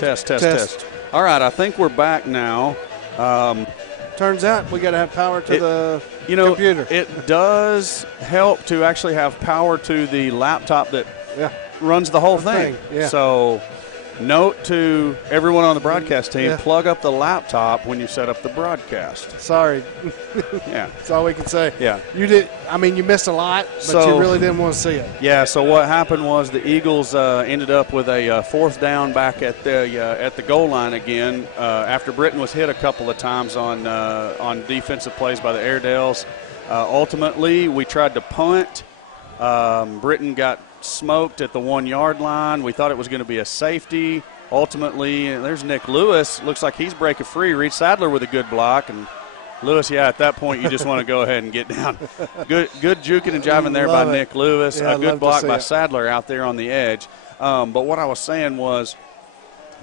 Test. All right, I think we're back now. Turns out we got to have power to the computer. It does help to actually have power to the laptop that runs the whole thing. Yeah. So note to everyone on the broadcast team, plug up the laptop when you set up the broadcast. Sorry. Yeah. That's all we can say. Yeah. You missed a lot, but you really didn't want to see it. Yeah, so what happened was the Eagles ended up with a fourth down back at the goal line again after Britton was hit a couple of times on defensive plays by the Airedales. Ultimately, we tried to punt. Britton got smoked at the 1 yard line. We thought it was going to be a safety. Ultimately, there's Nick Lewis. Looks like he's breaking free. Reed Sadler with a good block. And Lewis, at that point, you just want to go ahead and get down. Good juking and jiving there by Nick Lewis. A good block by Sadler out there on the edge. But what I was saying was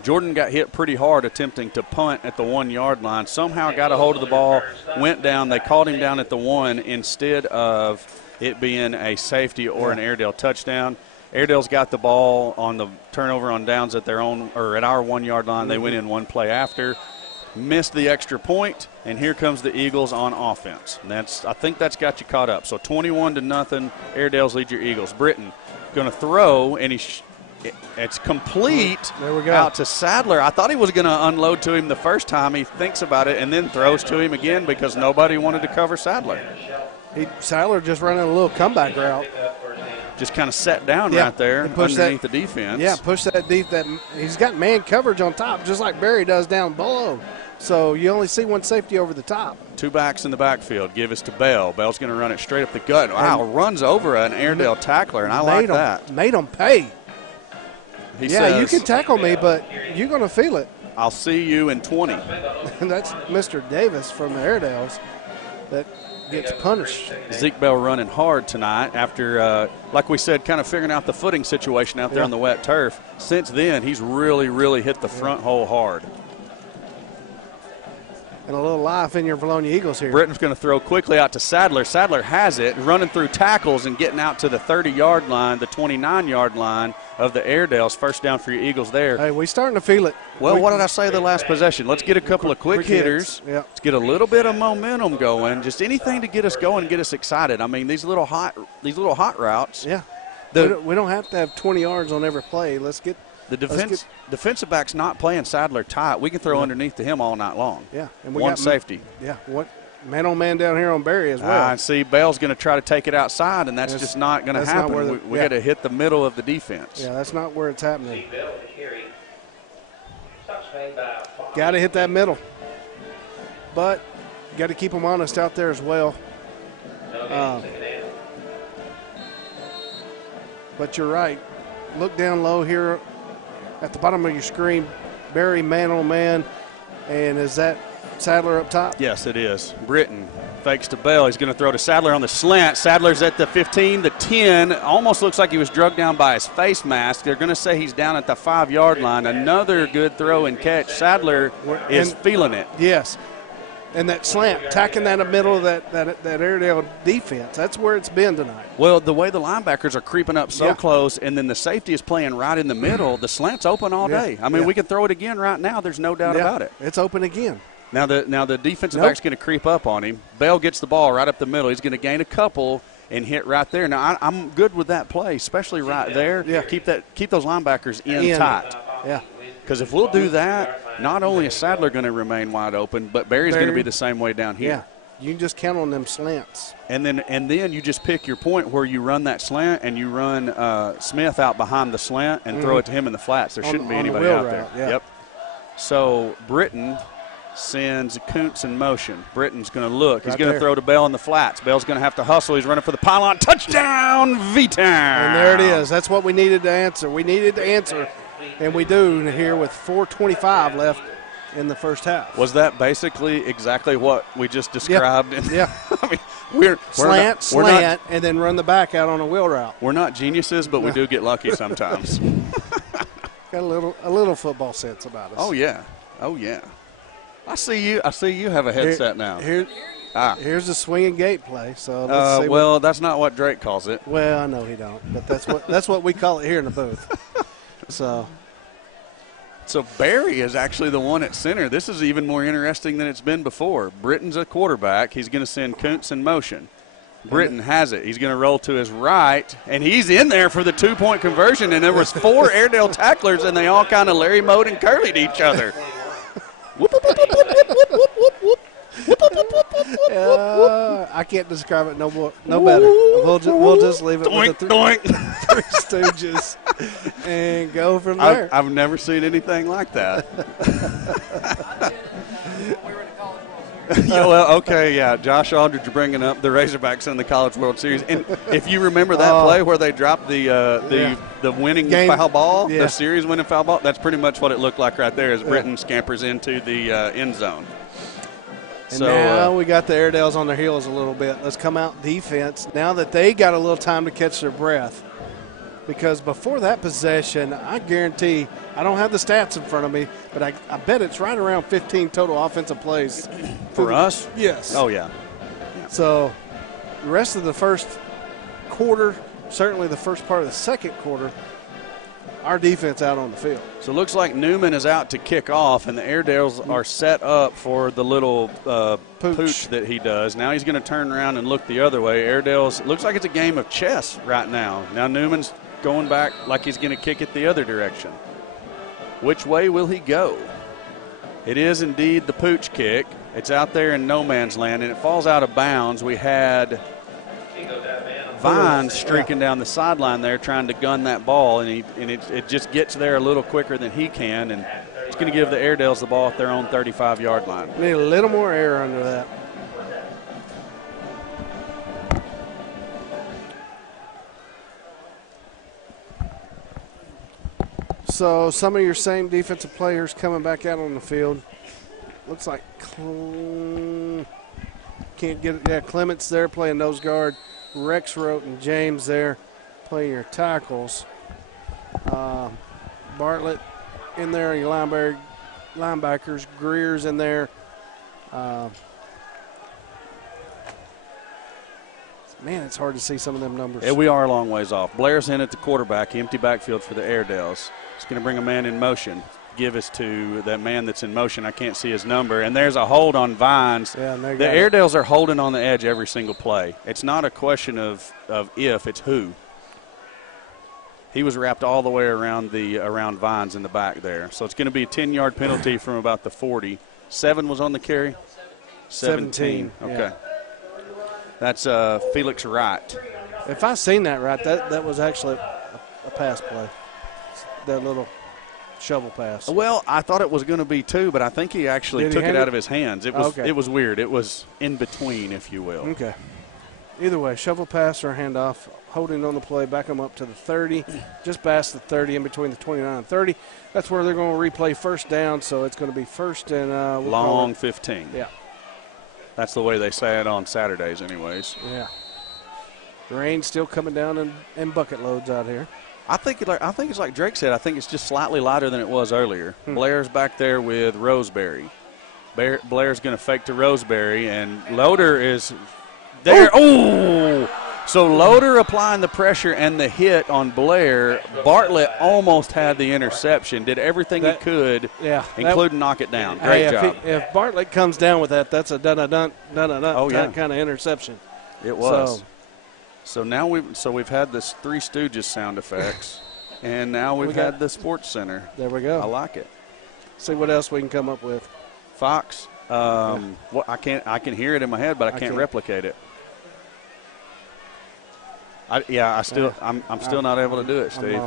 Jordan got hit pretty hard attempting to punt at the 1 yard line. Somehow got a hold of the ball, went down. They called him down at the 1 instead of it being a safety or an Airedale touchdown. Airedale's got the ball on the turnover on downs at their own or at our 1 yard line. They went in one play after, missed the extra point, and here comes the Eagles on offense. And I think that's got you caught up. So 21-0, Airedales lead your Eagles. Britton going to throw, and it's complete. There we go. Out to Sadler. I thought he was going to unload to him the first time. He thinks about it and then throws to him again because nobody wanted to cover Sadler. Sadler just running a little comeback route. Just kind of sat down right there underneath the defense. Yeah, push that deep. He's got man coverage on top, just like Barry does down below. So you only see one safety over the top. Two backs in the backfield. Give us to Bell. Bell's going to run it straight up the gut. Wow, runs over an Airedale tackler, and I like that. Made him pay. He says, you can tackle me, but you're going to feel it. I'll see you in 20. And that's Mr. Davis from the Airedales that gets punished. Zeke Bell running hard tonight after, like we said, kind of figuring out the footing situation out there on the wet turf. Since then, he's really, really hit the front hole hard. And a little life in your Vilonia Eagles here. Britton's going to throw quickly out to Sadler. Sadler has it, running through tackles and getting out to the 30-yard line, the 29-yard line of the Airedales. First down for your Eagles there. Hey, we're starting to feel it. Well, what did I say the last possession? Let's get a couple of quick hitters. Let's get a little bit of momentum going. Just anything to get us going and get us excited. I mean, these little hot routes. Yeah. We don't have to have 20 yards on every play. Let's get – The defensive back's not playing Sadler tight. We can throw underneath to him all night long. Yeah. And we got safety. Yeah. Man-on-man down here on Barry as well. I see Bell's going to try to take it outside, and that's just not going to happen. We got to hit the middle of the defense. Yeah, that's not where it's happening. Got to hit that middle. But got to keep them honest out there as well. But you're right. Look down low here at the bottom of your screen. Barry man-on-man. And is that Sadler up top? Yes, it is. Britton fakes to Bell. He's going to throw to Sadler on the slant. Sadler's at the 15, the 10. Almost looks like he was drugged down by his face mask. They're going to say he's down at the 5-yard line. Another good throw and catch. Sadler is feeling it. Yes. And that slant, tacking that in the middle of that Airedale defense. That's where it's been tonight. Well, the way the linebackers are creeping up so close, and then the safety is playing right in the middle, the slant's open all day. I mean, we can throw it again right now. There's no doubt about it. It's open again. Now the defensive back's going to creep up on him. Bell gets the ball right up the middle. He's going to gain a couple and hit right there. Now, I'm good with that play, especially right there. Yeah. Keep those linebackers in tight. Yeah. Because if we'll do that, not only is Sadler going to remain wide open, but Barry's going to be the same way down here. Yeah, you can just count on them slants. And then you just pick your point where you run that slant and you run Smith out behind the slant and throw it to him in the flats. There shouldn't be anybody out there. Yeah. Yep. So Britton sends Kuntz in motion. Britton's going to look. He's going to throw to Bell in the flats. Bell's going to have to hustle. He's running for the pylon. Touchdown, V-Town. And there it is. That's what we needed to answer. We needed to answer. And we do here with 4:25 left in the first half. Was that basically exactly what we just described? Yeah. I mean, we're slant, and then run the back out on a wheel route. We're not geniuses, but we do get lucky sometimes. Got a little football sense about us. Oh yeah. I see you have a headset now. Here's the swinging gate play. So let's see. Well, that's not what Drake calls it. Well, I know he don't, but that's what we call it here in the booth. So So Barry is actually the one at center. This is even more interesting than it's been before. Britton's a quarterback. He's going to send Kuntz in motion. Britton has it. He's going to roll to his right, and he's in there for the 2-point conversion. And there was 4 Airedale tacklers, and they all kind of Larry Mode and curlied each other. I can't describe it no better. We'll just leave it with the Three Stooges and go from there. I've never seen anything like that. Yeah, well, okay, yeah. Josh Aldridge bringing up the Razorbacks in the College World Series. And if you remember that play where they dropped the winning foul ball, the series-winning foul ball, that's pretty much what it looked like right there as Britton scampers into the end zone. And now we got the Airedales on their heels a little bit. Let's come out defense now that they got a little time to catch their breath. Because before that possession, I guarantee, I don't have the stats in front of me, but I bet it's right around 15 total offensive plays. For us? Yes. Oh, yeah. So the rest of the first quarter, certainly the first part of the second quarter, our defense out on the field. So it looks like Newman is out to kick off, and the Airedales are set up for the little pooch that he does. Now he's going to turn around and look the other way. Airedales, looks like it's a game of chess right now. Now Newman's going back like he's going to kick it the other direction. Which way will he go? It is indeed the pooch kick. It's out there in no man's land, and it falls out of bounds. We had Vines streaking down the sideline there trying to gun that ball, and it just gets there a little quicker than he can, and it's going to give the Airedales the ball at their own 35-yard line. Need a little more air under that. So some of your same defensive players coming back out on the field. Looks like can't get it. Yeah, Clement's there playing nose guard. Rex Rote and James there playing your tackles. Bartlett in there, your linebackers. Greer's in there. Man, it's hard to see some of them numbers. Yeah, we are a long ways off. Blair's in at the quarterback, empty backfield for the Airedales. He's going to bring a man in motion. Give us to that man that's in motion. I can't see his number. And there's a hold on Vines. Yeah, the Airedales are holding on the edge every single play. It's not a question of if, it's who. He was wrapped all the way around Vines in the back there. So it's going to be a 10-yard penalty from about the 40. 7 was on the carry? 17. Okay. Yeah. That's Felix Wright. If I seen that right, that was actually a pass play. That little shovel pass. Well, I thought it was going to be 2, but I think he actually took it out of his hands. It was It was weird. It was in between, if you will. Okay. Either way, shovel pass or handoff, holding on the play, back them up to the 30, just past the 30, in between the 29 and 30. That's where they're going to replay first down, so it's going to be first and long 15. Yeah. That's the way they say it on Saturdays anyways. Yeah. The rain's still coming down in bucket loads out here. I think it's like Drake said. I think it's just slightly lighter than it was earlier. Blair's back there with Roseberry. Blair's going to fake to Roseberry, and Loader is there. Oh! So Loader applying the pressure and the hit on Blair. Bartlett almost had the interception, did everything he could, including knock it down. Great job. If Bartlett comes down with that, that's a dun-dun-dun kind of interception. It was. So now we've had this Three Stooges sound effects, and now we've had the Sports Center. There we go. I like it. See what else we can come up with. Fox. I can hear it in my head, but I can't replicate it. I'm still not able to do it, Steve.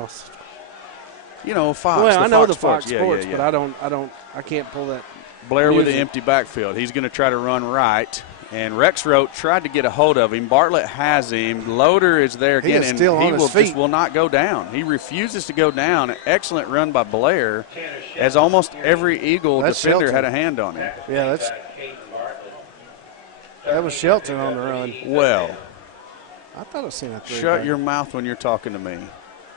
You know, Fox. Well, I know the Fox Sports, but I can't pull that. Blair with the empty backfield. He's going to try to run right. And Rex Rote tried to get a hold of him. Bartlett has him. Loader is there again, and he just will not go down. He refuses to go down. An excellent run by Blair, as almost every Eagle defender had a hand on him. Yeah, that was Shelton on the run. Well, I thought I seen a 3. Shut your mouth when you're talking to me.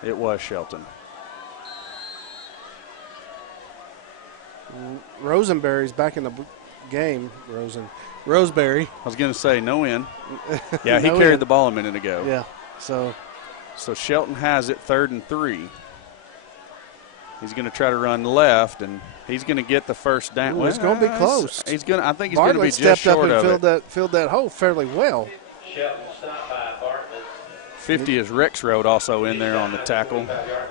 It was Shelton. Rosenberry's back in the game. Roseberry. I was going to say no in. Yeah, he carried the ball a minute ago. Yeah. So Shelton has it 3rd and 3. He's going to try to run left, and he's going to get the first down. Well, it's going to be close. I think he's going to be just stepped short up and of it. filled that hole fairly well. 50 is Rex Road also in there on the tackle.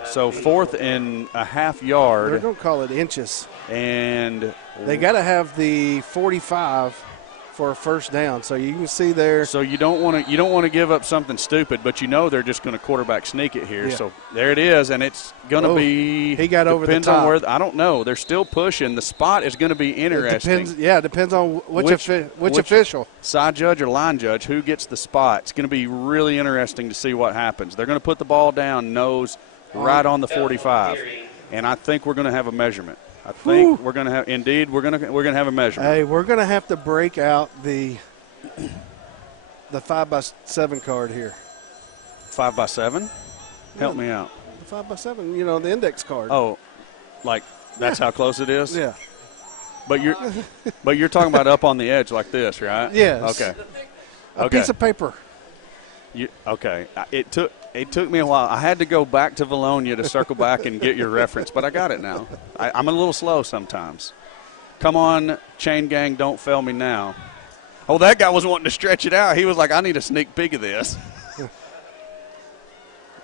So 4th and a half yard. They're going to call it inches. And they got to have the 45 for a first down. So you can see there. So you don't want to give up something stupid, but you know they're just going to quarterback sneak it here. Yeah. So there it is, and it's going to be. He got over the top. On where I don't know. They're still pushing. The spot is going to be interesting. It depends on which official, side judge or line judge, who gets the spot. It's going to be really interesting to see what happens. They're going to put the ball down nose right on the 45, and I think we're going to have a measurement. I think we're going to have we're going to have a measurement. Hey, we're going to have to break out the 5x7 card here. 5x7? Help me out. The 5x7, you know, the index card. Oh, like that's how close it is? Yeah. But you're talking about up on the edge like this, right? Yes. Okay. A piece of paper. Okay. It took me a while. I had to go back to Vilonia to circle back and get your reference, but I got it now. I'm a little slow sometimes. Come on, chain gang, don't fail me now. Oh, that guy was wanting to stretch it out. He was like, I need a sneak peek of this.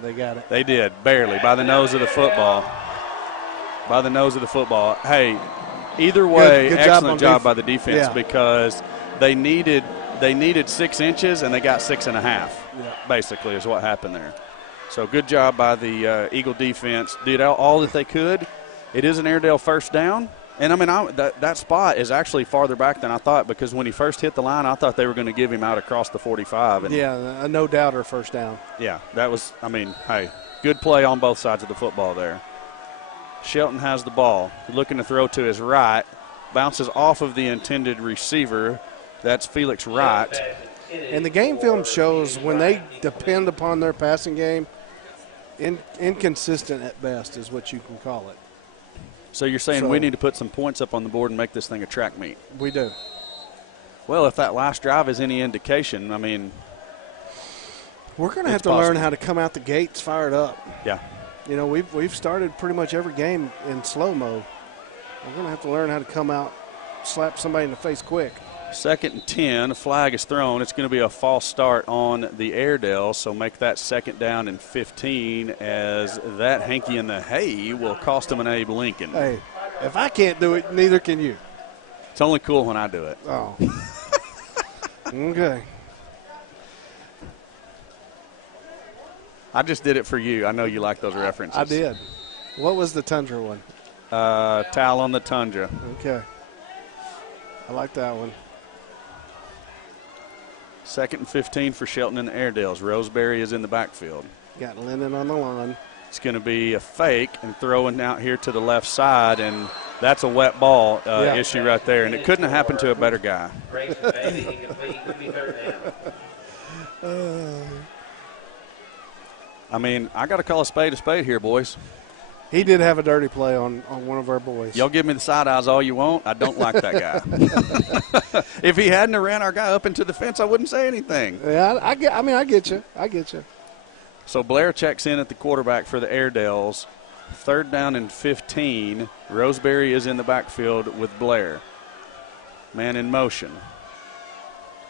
They got it. They did, barely, by the nose of the football. By the nose of the football. Hey, either way, good excellent job by the defense because they needed 6 inches and they got 6.5. Basically is what happened there. So good job by the Eagle defense. Did all that they could. It is an Airedale first down. And, I mean, that spot is actually farther back than I thought because when he first hit the line, I thought they were going to give him out across the 45. And a no-doubter first down. Yeah, that was, I mean, hey, good play on both sides of the football there. Shelton has the ball. Looking to throw to his right. Bounces off of the intended receiver. That's Felix Wright. And the game film shows when they depend upon their passing game, inconsistent at best is what you can call it. So you're saying we need to put some points up on the board and make this thing a track meet? We do. Well, if that last drive is any indication, I mean. We're going to have to learn how to come out the gates fired up. Yeah. You know, we've started pretty much every game in slow mode. We're going to have to learn how to come out, slap somebody in the face quick. 2nd and 10, a flag is thrown. It's going to be a false start on the Airedale, so make that 2nd down and 15 as that hanky in the hay will cost him an Abe Lincoln. Hey, if I can't do it, neither can you. It's only cool when I do it. Oh. Okay. I just did it for you. I know you like those references. I did. What was the Tundra one? Towel on the Tundra. Okay. I like that one. 2nd and 15 for Shelton and the Airedales. Roseberry is in the backfield. Got Lennon on the line. It's going to be a fake and throwing out here to the left side, and that's a wet ball issue right there. And it couldn't have happened to a better guy. I mean, I got to call a spade here, boys. He did have a dirty play on one of our boys. Y'all give me the side eyes all you want. I don't like that guy. If he hadn't ran our guy up into the fence, I wouldn't say anything. Yeah, I get you. I get you. So Blair checks in at the quarterback for the Airedales. 3rd down and 15. Roseberry is in the backfield with Blair. Man in motion.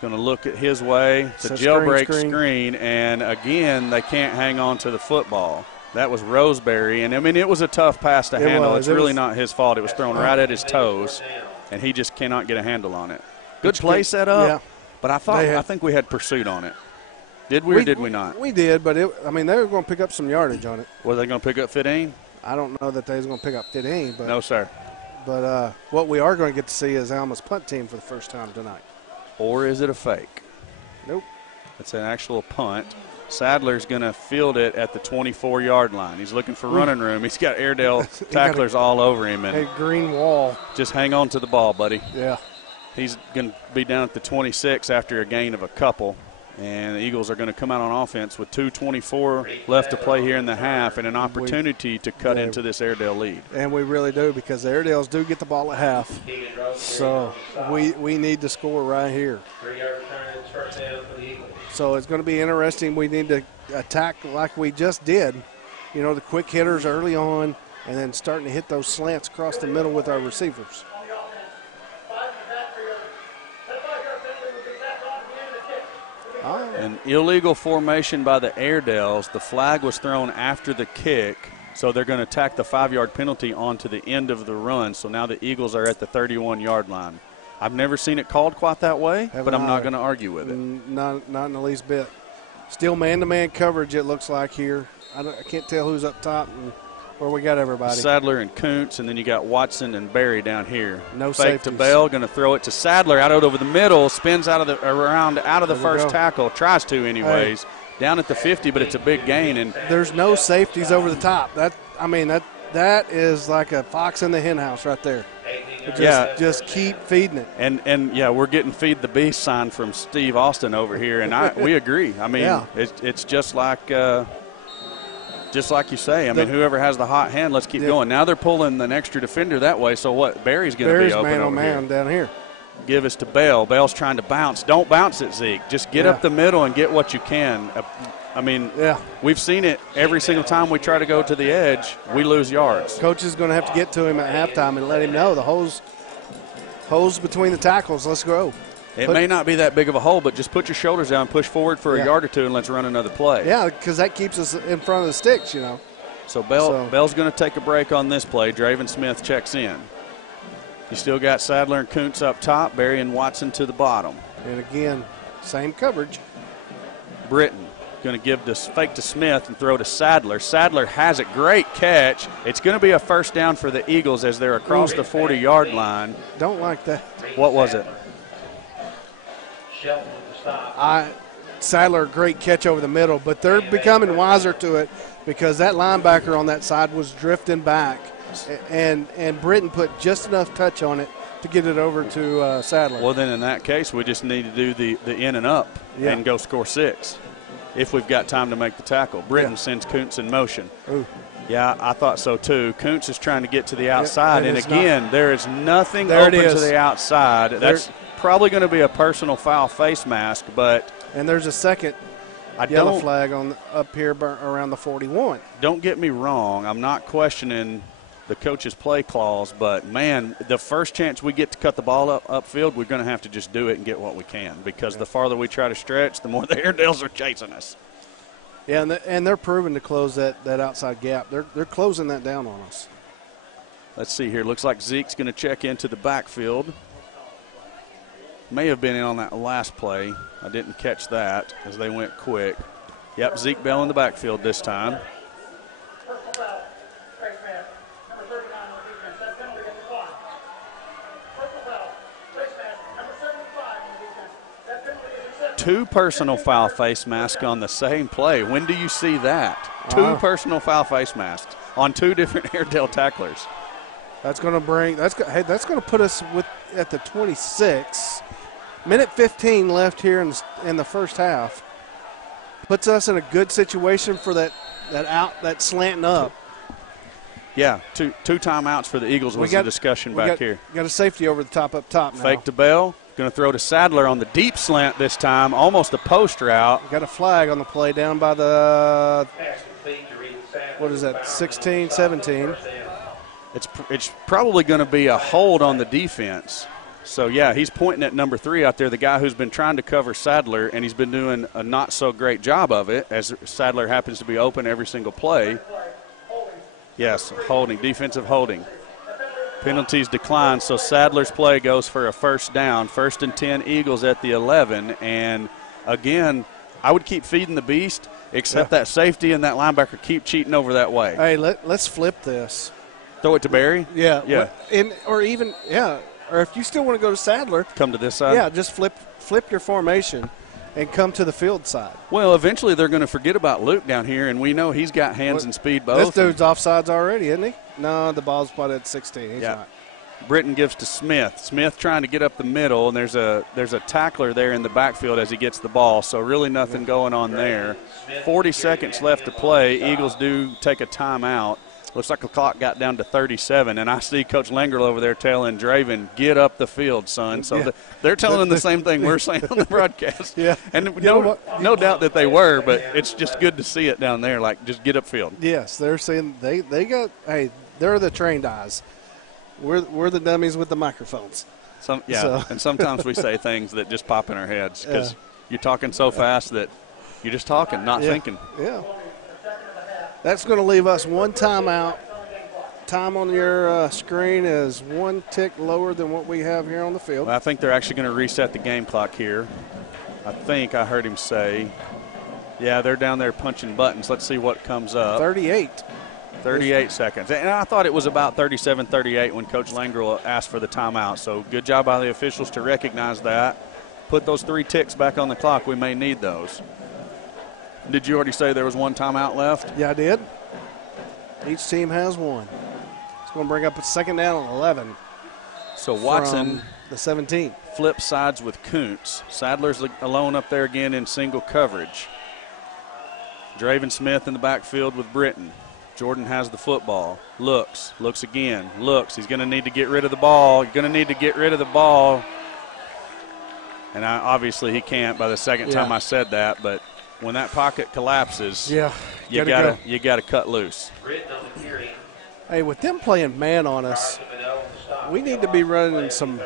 Going to look at his way. It's a jailbreak screen, and again, they can't hang on to the football. That was Roseberry, and, I mean, it was a tough pass to handle. It's really not his fault. It was thrown right at his toes, and he just cannot get a handle on it. Good play set up, but I think we had pursuit on it. Did we or did we not? We did, but, they were going to pick up some yardage on it. Were they going to pick up 15? I don't know that they was going to pick up 15. But, no, sir. But what we are going to get to see is Alma's punt team for the first time tonight. Or is it a fake? Nope. It's an actual punt. Sadler's going to field it at the 24-yard line. He's looking for running room. He's got Airedale tacklers all over him. And a green wall. Just hang on to the ball, buddy. Yeah. He's going to be down at the 26 after a gain of a couple. And the Eagles are going to come out on offense with 2:24 left to play here in the half and an opportunity to cut into this Airedale lead. And we really do, because the Airedales do get the ball at half. So we need to score right here. So it's going to be interesting. We need to attack like we just did. You know, the quick hitters early on, and then starting to hit those slants across the middle with our receivers. An illegal formation by the Airedales. The flag was thrown after the kick, so they're going to tack the 5-yard penalty onto the end of the run. So now the Eagles are at the 31-yard line. I've never seen it called quite that way, but I'm not going to argue with it. Not in the least bit. Still man-to-man coverage, it looks like here. I can't tell who's up top and where we got everybody. Sadler and Kuntz, and then you got Watson and Barry down here. No fake safeties. To Bell, going to throw it to Sadler out over the middle, spins out of the first tackle, tries to anyways. Hey. Down at the 50, but it's a big gain. And there's no safeties over the top. That is like a fox in the hen house right there. Just keep feeding it. And yeah, we're getting feed the beast sign from Steve Austin over here, and we agree. I mean, it's just like you say. I mean, whoever has the hot hand, let's keep going. Now they're pulling an extra defender that way. So what? Barry's going to be open man over man here. Down here. Give us to Bell. Bell's trying to bounce. Don't bounce it, Zeke. Just get up the middle and get what you can. I mean, we've seen it every single time we try to go to the edge, we lose yards. Coach is going to have to get to him at halftime and let him know the holes between the tackles. Let's go. It may not be that big of a hole, but just put your shoulders down, push forward for a yard or two, and let's run another play. Yeah, because that keeps us in front of the sticks, you know. So Bell's going to take a break on this play. Draven Smith checks in. You still got Sadler and Kuntz up top, Barry and Watson to the bottom. And again, same coverage. Britton going to give this fake to Smith and throw to Sadler. Sadler has it. Great catch. It's going to be a first down for the Eagles as they're across the 40-yard line. Don't like that. What was it? Sadler, great catch over the middle, but they're becoming wiser to it because that linebacker on that side was drifting back, and Britton put just enough touch on it to get it over to Sadler. Well, then in that case, we just need to do the in and up and go score 6 if we've got time to make the tackle. Britton sends Kuntz in motion. Ooh. Yeah, I thought so too. Kuntz is trying to get to the outside, and again, there is nothing open to the outside. That's probably going to be a personal foul face mask, but and there's a second yellow flag up here around the 41. Don't get me wrong, I'm not questioning the coach's play clause, but man, the first chance we get to cut the ball upfield, we're going to have to just do it and get what we can, because the farther we try to stretch, the more the Airedales are chasing us. Yeah, and they're proving to close that outside gap. They're closing that down on us. Let's see here. Looks like Zeke's going to check into the backfield. May have been in on that last play. I didn't catch that as they went quick. Yep, Zeke Bell in the backfield this time. Two personal foul face masks on the same play. When do you see that? Two personal foul face masks on two different Airedale tacklers. That's going to put us at the 26. Minute 15 left here in the first half. Puts us in a good situation for that slanting up. Yeah, two timeouts for the Eagles was the discussion back here. Got a safety over the top up top now. Fake to Bell. Going to throw to Sadler on the deep slant this time, almost a post route. Got a flag on the play down by the, 16, 17. It's probably going to be a hold on the defense. So, yeah, he's pointing at number 3 out there, the guy who's been trying to cover Sadler, and he's been doing a not-so-great job of it as Sadler happens to be open every single play. Yes, holding, defensive holding. Penalties decline, so Sadler's play goes for a first down. 1st and 10, Eagles at the 11. And, again, I would keep feeding the beast, except that safety and that linebacker keep cheating over that way. Hey, let's flip this. Throw it to Barry? Yeah. Or if you still want to go to Sadler. Come to this side? Yeah, just flip your formation and come to the field side. Well, eventually they're going to forget about Luke down here, and we know he's got hands and speed both. This dude's offsides already, isn't he? No, the ball's probably at 16. He's not. Britton gives to Smith. Smith trying to get up the middle, and there's a tackler there in the backfield as he gets the ball, so really nothing going on there. 40 seconds left to play. Eagles do take a timeout. Looks like the clock got down to 37, and I see Coach Langerl over there telling Draven, get up the field, son. So they're telling him the same thing we're saying on the broadcast. Yeah. And no doubt that they were, but it's just good to see it down there, like just get upfield. Yes, they're saying they got, hey, they're the trained eyes. We're the dummies with the microphones. And sometimes we say things that just pop in our heads because you're talking so fast that you're just talking, not thinking. Yeah. That's going to leave us one timeout. Time on your screen is one tick lower than what we have here on the field. Well, I think they're actually going to reset the game clock here. I think I heard him say, yeah, they're down there punching buttons. Let's see what comes up. 38 seconds. And I thought it was about 37-38 when Coach Langerl asked for the timeout. So good job by the officials to recognize that. Put those 3 ticks back on the clock. We may need those. Did you already say there was one timeout left? Yeah, I did. Each team has one. It's going to bring up a second down on 11. So Watson, the 17, flip sides with Kuntz. Sadler's alone up there again in single coverage. Draven Smith in the backfield with Britton. Jordan has the football. Looks again. He's going to need to get rid of the ball. And obviously he can't by the second time I said that, but when that pocket collapses, you gotta cut loose. Hey, with them playing man on us, we need to be running some,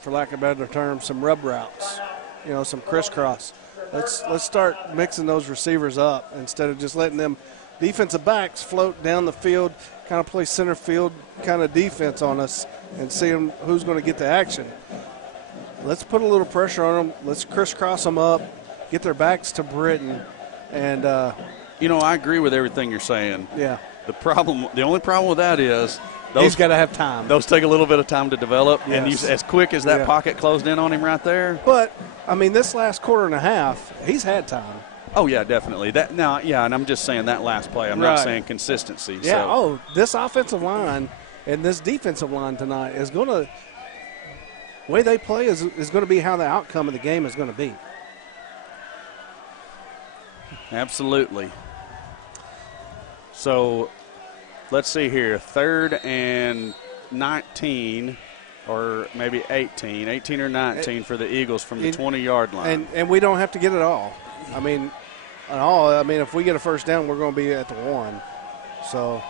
for lack of a better term, some rub routes. Some crisscross. Let's start mixing those receivers up instead of just letting them defensive backs float down the field, kind of play center field kind of defense on us, and see who's going to get the action. Let's put a little pressure on them. Let's crisscross them up. Get their backs to Britton, and I agree with everything you're saying. Yeah. The only problem with that is he's got to have time. Those take a little bit of time to develop, and as quick as that pocket closed in on him right there. But this last quarter and a half, he's had time. Oh yeah, definitely. And I'm just saying that last play. I'm not saying consistency. Yeah. So. This offensive line and this defensive line tonight is going to. The way they play is going to be how the outcome of the game is going to be. Absolutely. So let's see here. 3rd and 19 or maybe 18 or 19 for the Eagles from the 20-yard line. And we don't have to get it all. If we get a first down, we're going to be at the 1. So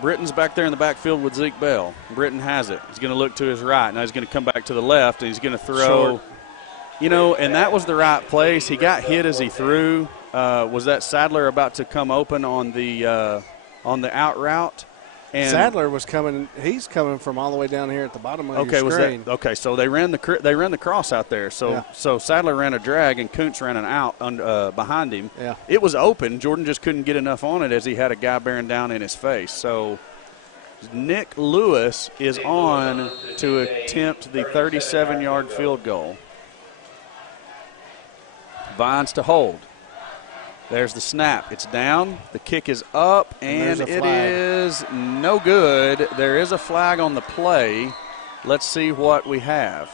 Britton's back there in the backfield with Zeke Bell. Britton has it. He's going to look to his right. Now he's going to come back to the left, and he's going to throw. Short. And that was the right place. He got hit as he threw. Was that Sadler about to come open on the out route? And Sadler was coming. He's coming from all the way down here at the bottom of your screen. So they ran the cross out there. So Sadler ran a drag and Kuntz ran an out behind him. Yeah. It was open. Jordan just couldn't get enough on it as he had a guy bearing down in his face. So Nick Lewis is on to attempt the 37-yard field goal. Vines to hold. There's the snap. It's down. The kick is up, and it is no good. There is a flag on the play. Let's see what we have.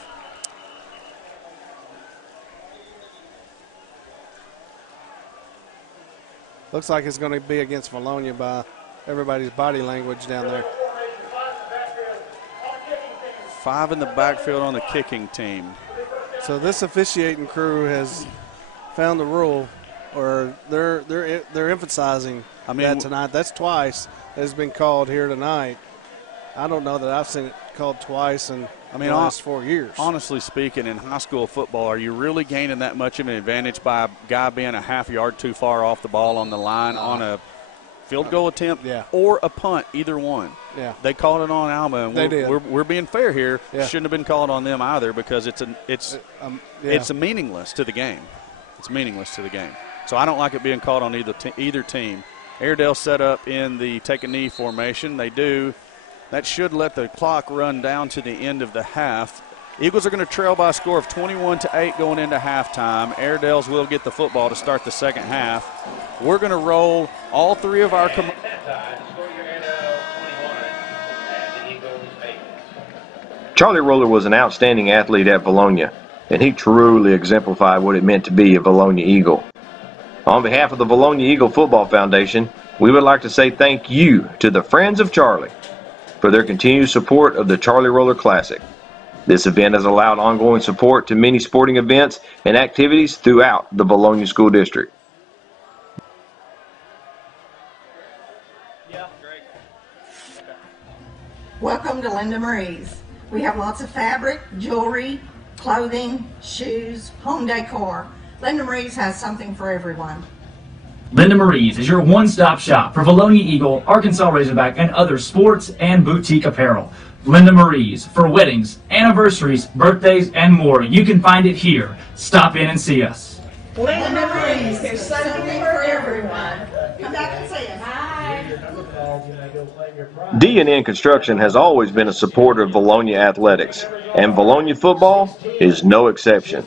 Looks like it's going to be against Vilonia by everybody's body language down there. 5 in the backfield on the kicking team. So this officiating crew has found the rule. Or they're emphasizing that tonight. That's twice that has been called here tonight. I don't know that I've seen it called twice in the last 4 years. Honestly speaking, in high school football, are you really gaining that much of an advantage by a guy being a half yard too far off the ball on the line on a field goal attempt or a punt, either one? Yeah. They called it on Alma, and we're being fair here. Yeah. Shouldn't have been called on them either because it's meaningless to the game. It's meaningless to the game. So I don't like it being called on either team. Airedale set up in the take a knee formation. They do. That should let the clock run down to the end of the half. Eagles are going to trail by a score of 21-8 going into halftime. Airedales will get the football to start the second half. We're going to roll all 3 of our Charlie Roller was an outstanding athlete at Vilonia, and he truly exemplified what it meant to be a Vilonia Eagle. On behalf of the Vilonia Eagle Football Foundation, we would like to say thank you to the Friends of Charlie for their continued support of the Charlie Roller Classic. This event has allowed ongoing support to many sporting events and activities throughout the Vilonia School District. Welcome to Linda Marie's. We have lots of fabric, jewelry, clothing, shoes, home decor. Linda Marie's has something for everyone. Linda Marie's is your one-stop shop for Vilonia Eagle, Arkansas Razorback, and other sports and boutique apparel. Linda Marie's for weddings, anniversaries, birthdays, and more. You can find it here. Stop in and see us. Linda Marie's, there's something for everyone. Come back and see us. Hi. D&N Construction has always been a supporter of Vilonia athletics, and Vilonia football is no exception.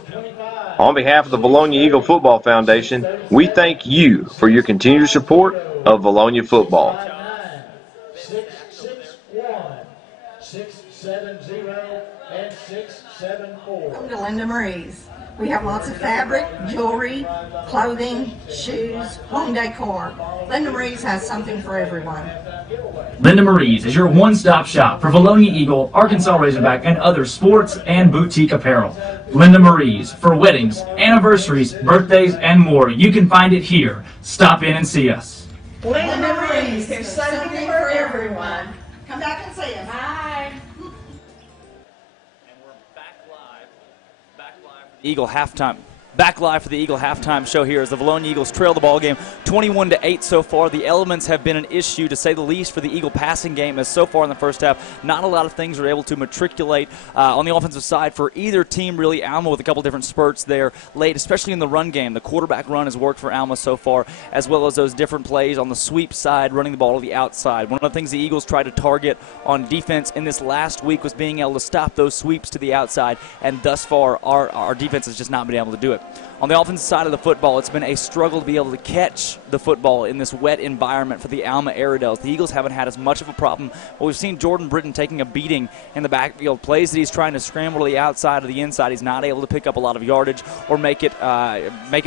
On behalf of the Vilonia Eagle Football Foundation, we thank you for your continued support of Vilonia football. 670 and 674. Welcome to Linda Marie's. We have lots of fabric, jewelry, clothing, shoes, home decor. Linda Marie's has something for everyone. Linda Marie's is your one-stop shop for Vilonia Eagle, Arkansas Razorback, and other sports and boutique apparel. Linda Marie's for weddings, anniversaries, birthdays, and more. You can find it here. Stop in and see us. Linda Marie's, there's something for everyone. Come back and see us. Hi. And we're back live for the Eagle halftime. Back live for the Eagle halftime show here as the Vilonia Eagles trail the ball game 21-8 so far. The elements have been an issue, to say the least, for the Eagle passing game, as so far in the first half, not a lot of things are able to matriculate on the offensive side for either team, really. Alma with a couple different spurts there late, especially in the run game. The quarterback run has worked for Alma so far, as well as those different plays on the sweep side, running the ball to the outside. One of the things the Eagles tried to target on defense in this last week was being able to stop those sweeps to the outside, and thus far our defense has just not been able to do it. On the offensive side of the football, it's been a struggle to be able to catch the football in this wet environment for the Alma Airedales. The Eagles haven't had as much of a problem, but we've seen Jordan Britton taking a beating in the backfield. Plays that he's trying to scramble to the outside or the inside, he's not able to pick up a lot of yardage or make it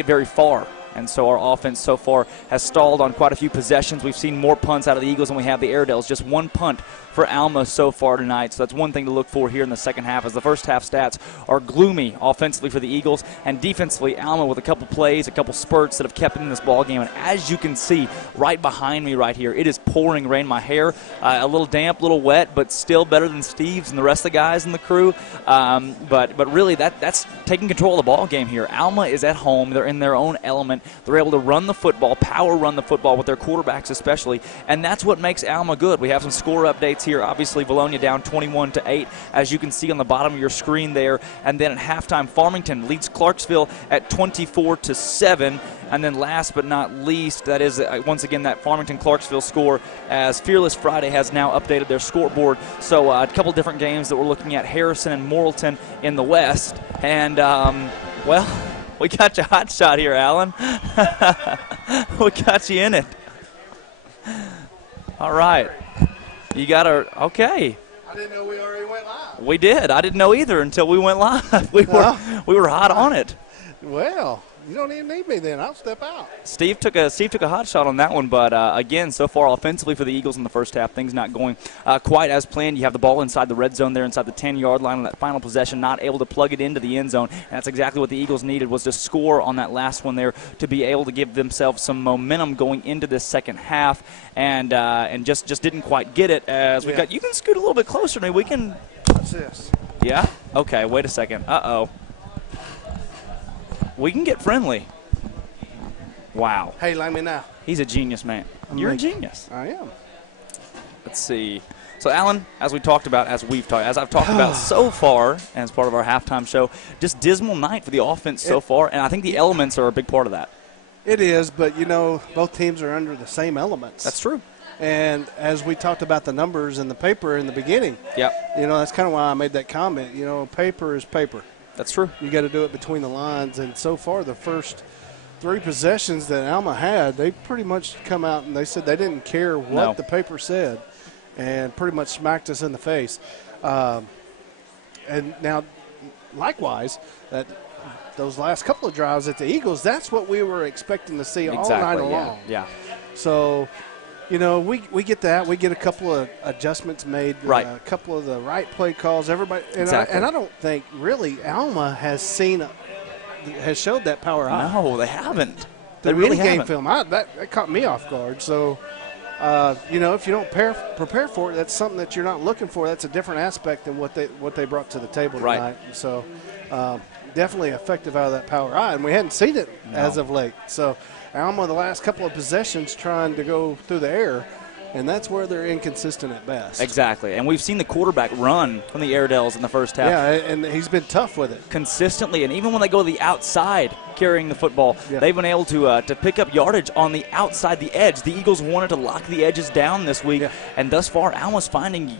very far. And so our offense so far has stalled on quite a few possessions. We've seen more punts out of the Eagles than we have the Airedales. Just one punt for Alma so far tonight. So that's one thing to look for here in the second half, as the first half stats are gloomy offensively for the Eagles, and defensively Alma with a couple plays, a couple spurts that have kept them in this ball game. And as you can see right behind me right here, it is pouring rain. My hair a little damp, a little wet, but still better than Steve's and the rest of the guys in the crew. But really that's taking control of the ball game here. Alma is at home. They're in their own element. They're able to run the football, power run the football with their quarterbacks especially, and that's what makes Alma good. We have some score updates here. Obviously, Vilonia down 21-8, as you can see on the bottom of your screen there. And then at halftime, Farmington leads Clarksville at 24-7. And then last but not least, that is once again that Farmington-Clarksville score, as Fearless Friday has now updated their scoreboard. So a couple different games that we're looking at, Harrison and Morrilton in the West. And, well, we got you hot shot here, Alan. We got you in it. All right. You got her. Okay. I didn't know we already went live. We did. I didn't know either until we went live. We were hot on it. Well, you don't even need me then. I'll step out. Steve took a hot shot on that one, but again, so far offensively for the Eagles in the first half, things not going quite as planned. You have the ball inside the red zone there, inside the 10-yard line on that final possession, not able to plug it into the end zone, and that's exactly what the Eagles needed, was to score on that last one there to be able to give themselves some momentum going into this second half, and just didn't quite get it. As we got, you can scoot a little bit closer to me. We can. What's this? Yeah. Okay. Wait a second. Uh-oh. We can get friendly. Wow. Hey, let me know. He's a genius, man. You're a genius. I am. Let's see. So, Alan, as I've talked about so far, and as part of our halftime show, just dismal night for the offense so far, and I think the elements are a big part of that. It is, but, you know, both teams are under the same elements. That's true. And as we talked about the numbers in the paper in the beginning, you know, that's kind of why I made that comment. You know, paper is paper. That's true. You got to do it between the lines. And so far, the first three possessions that Alma had, they pretty much come out and they said they didn't care what the paper said, and pretty much smacked us in the face. And now, likewise, that those last couple of drives at the Eagles, that's what we were expecting to see all night long. Yeah. So You know, we get that. We get a couple of adjustments made, right. A couple of the right play calls. Everybody, and I don't think really Alma has showed that power high. No, they haven't. The really game film, that caught me off guard. So, you know, if you don't prepare for it, that's something that you're not looking for. That's a different aspect than what they brought to the table tonight. Right. And so, definitely effective out of that power high, and we hadn't seen it as of late. So, Alma, the last couple of possessions trying to go through the air, and that's where they're inconsistent at best. Exactly. And we've seen the quarterback run from the Airedales in the first half. Yeah, and he's been tough with it. Consistently. And even when they go to the outside carrying the football, they've been able to pick up yardage on the outside, the edge. The Eagles wanted to lock the edges down this week, and thus far, Alma's finding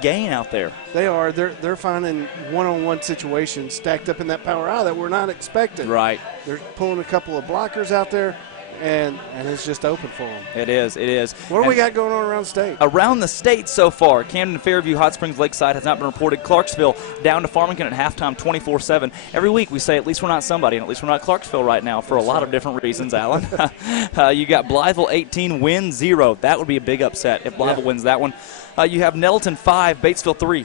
gain out there. They are. They're finding one-on-one situations stacked up in that power high that we're not expecting. Right. They're pulling a couple of blockers out there. And it's just open for them. It is. What do we got going on around the state? Around the state so far, Camden, Fairview, Hot Springs, Lakeside has not been reported. Clarksville down to Farmington at halftime, 24-7. Every week we say at least we're not somebody, and at least we're not Clarksville right now for a lot of different reasons, Alan. You got Blytheville 18, win 0. That would be a big upset if Blytheville wins that one. You have Nettleton 5, Batesville 3.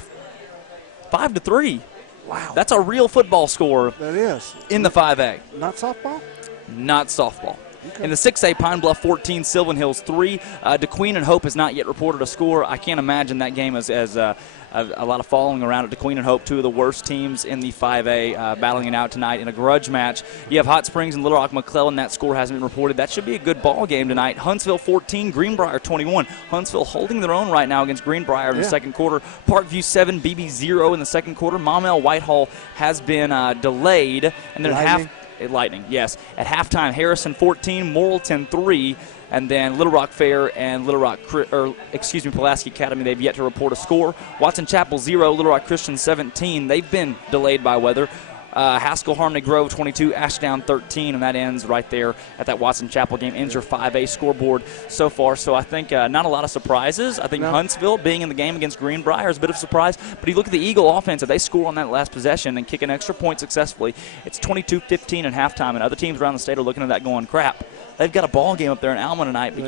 5-3. Wow. That's a real football score. That is. In the 5A. Not softball? Not softball. Okay. In the 6A, Pine Bluff 14, Sylvan Hills 3. DeQueen and Hope has not yet reported a score. I can't imagine that game as a lot of following around at DeQueen and Hope, two of the worst teams in the 5A, battling it out tonight in a grudge match. You have Hot Springs and Little Rock McClellan. That score hasn't been reported. That should be a good ball game tonight. Huntsville 14, Greenbrier 21. Huntsville holding their own right now against Greenbrier in the second quarter. Parkview 7, BB 0 in the second quarter. Maumelle Whitehall has been delayed. And then Lightning, yes. At halftime, Harrison 14, Morrilton 3, and then Little Rock Fair and Pulaski Academy, they've yet to report a score. Watson Chapel 0, Little Rock Christian 17. They've been delayed by weather. Haskell Harmony Grove 22, Ashdown 13, and that ends right there at that Watson Chapel game. Ends your 5A scoreboard so far. So I think not a lot of surprises. I think Huntsville being in the game against Greenbrier is a bit of a surprise. But you look at the Eagle offense, if they score on that last possession and kick an extra point successfully, it's 22-15 at halftime, and other teams around the state are looking at that going, crap, they've got a ball game up there in Alma tonight, but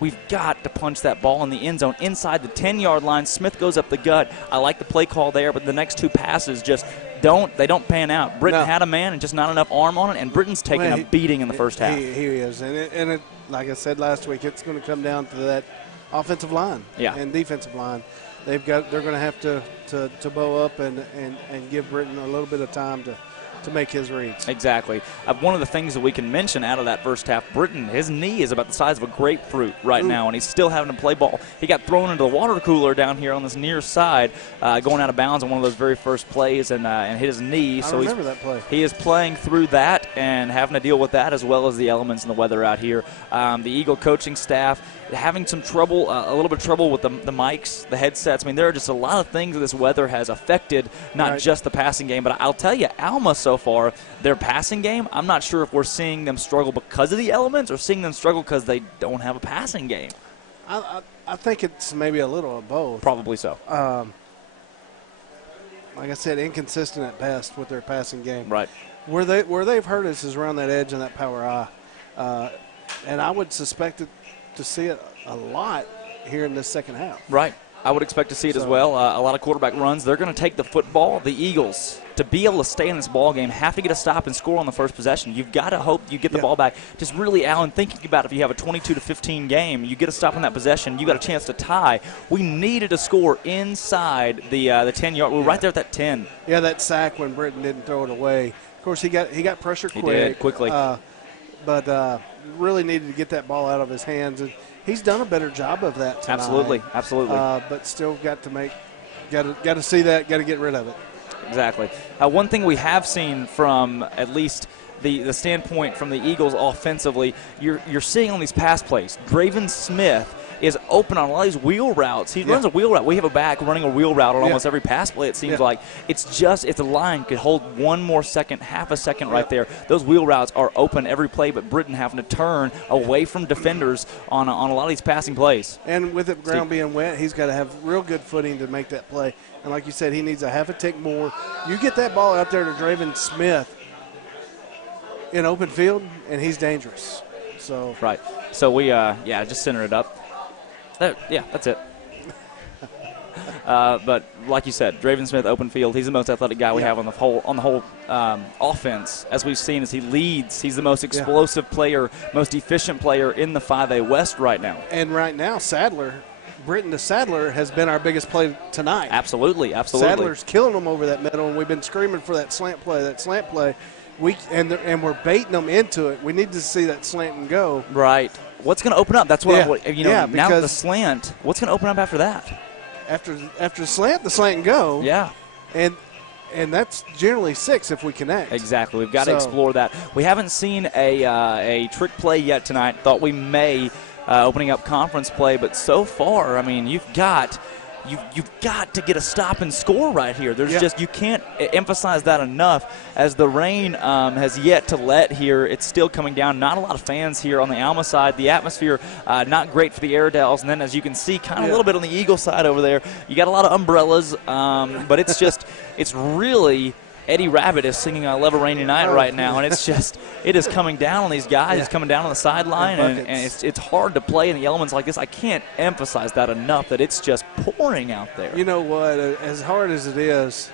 we've got to punch that ball in the end zone inside the 10-yard line. Smith goes up the gut. I like the play call there, but the next two passes just don't pan out. Britton had a man and just not enough arm on it, and Britton's taking a beating in the first half. He is, and like I said last week, it's going to come down to that offensive line and defensive line. They're going to have to bow up and give Britton a little bit of time to make his reads. Exactly. One of the things that we can mention out of that first half, Britton, his knee is about the size of a grapefruit right now, and he's still having to play ball. He got thrown into the water cooler down here on this near side, going out of bounds on one of those very first plays and hit his knee. I remember that play. He is playing through that and having to deal with that as well as the elements and the weather out here. The Eagle coaching staff having some trouble, a little bit of trouble with the mics, the headsets. I mean, there are just a lot of things that this weather has affected, not just the passing game. But I'll tell you, Alma so far, their passing game, I'm not sure if we're seeing them struggle because of the elements or seeing them struggle because they don't have a passing game. I think it's maybe a little of both. Probably so. Like I said, inconsistent at best with their passing game. Right. Where they've hurt us is around that edge and that power eye. And I would suspect to see it a lot here in this second half. Right. I would expect to see it as well. A lot of quarterback runs. They're going to take the football. The Eagles, to be able to stay in this ball game, have to get a stop and score on the first possession. You've got to hope you get the ball back. Just really, Alan, thinking about if you have a 22-15 game, you get a stop on that possession, you got a chance to tie. We needed a score inside the 10-yard. We're right there at that 10. Yeah, that sack when Britton didn't throw it away. Of course, he got pressure quick. He did, quickly. But really needed to get that ball out of his hands. And he's done a better job of that tonight. Absolutely. But still got to see that, got to get rid of it. Exactly. One thing we have seen from at least the standpoint from the Eagles offensively, you're seeing on these pass plays, Draven Smith is open on a lot of these wheel routes. He runs a wheel route. We have a back running a wheel route on almost every pass play, it seems like. It's just, if the line could hold one more second, half a second right there, those wheel routes are open every play, but Britton having to turn away from defenders on a lot of these passing plays. And with the ground being wet, he's got to have real good footing to make that play. And like you said, he needs a half a tick more. You get that ball out there to Draven Smith in open field, and he's dangerous. So Right. So we, just center it up. That's it. But like you said, Draven Smith, open field. He's the most athletic guy we have on the whole offense. As we've seen, as he leads, he's the most explosive player, most efficient player in the 5A West right now. And right now, Britton to Sadler has been our biggest play tonight. Absolutely. Sadler's killing them over that middle, and we've been screaming for that slant play. And we're baiting them into it. We need to see that slant and go. Right. What's going to open up? That's what now the slant. What's going to open up after that? After the slant and go. Yeah. And that's generally 6 if we connect. Exactly. We've got to explore that. We haven't seen a trick play yet tonight. Thought we may opening up conference play, but so far, I mean, you've got to get a stop and score right here. There's just, you can't emphasize that enough. As the rain has yet to let here, it's still coming down. Not a lot of fans here on the Alma side. The atmosphere not great for the Airedales. And then as you can see, kind of a little bit on the Eagle side over there, you got a lot of umbrellas. But it's just, it's really, Eddie Rabbit is singing I Love a Rainy Night right now, and it's just, it is coming down on these guys. It's coming down on the sideline, and it's hard to play in the elements like this. I can't emphasize that enough, that it's just pouring out there. You know what? As hard as it is,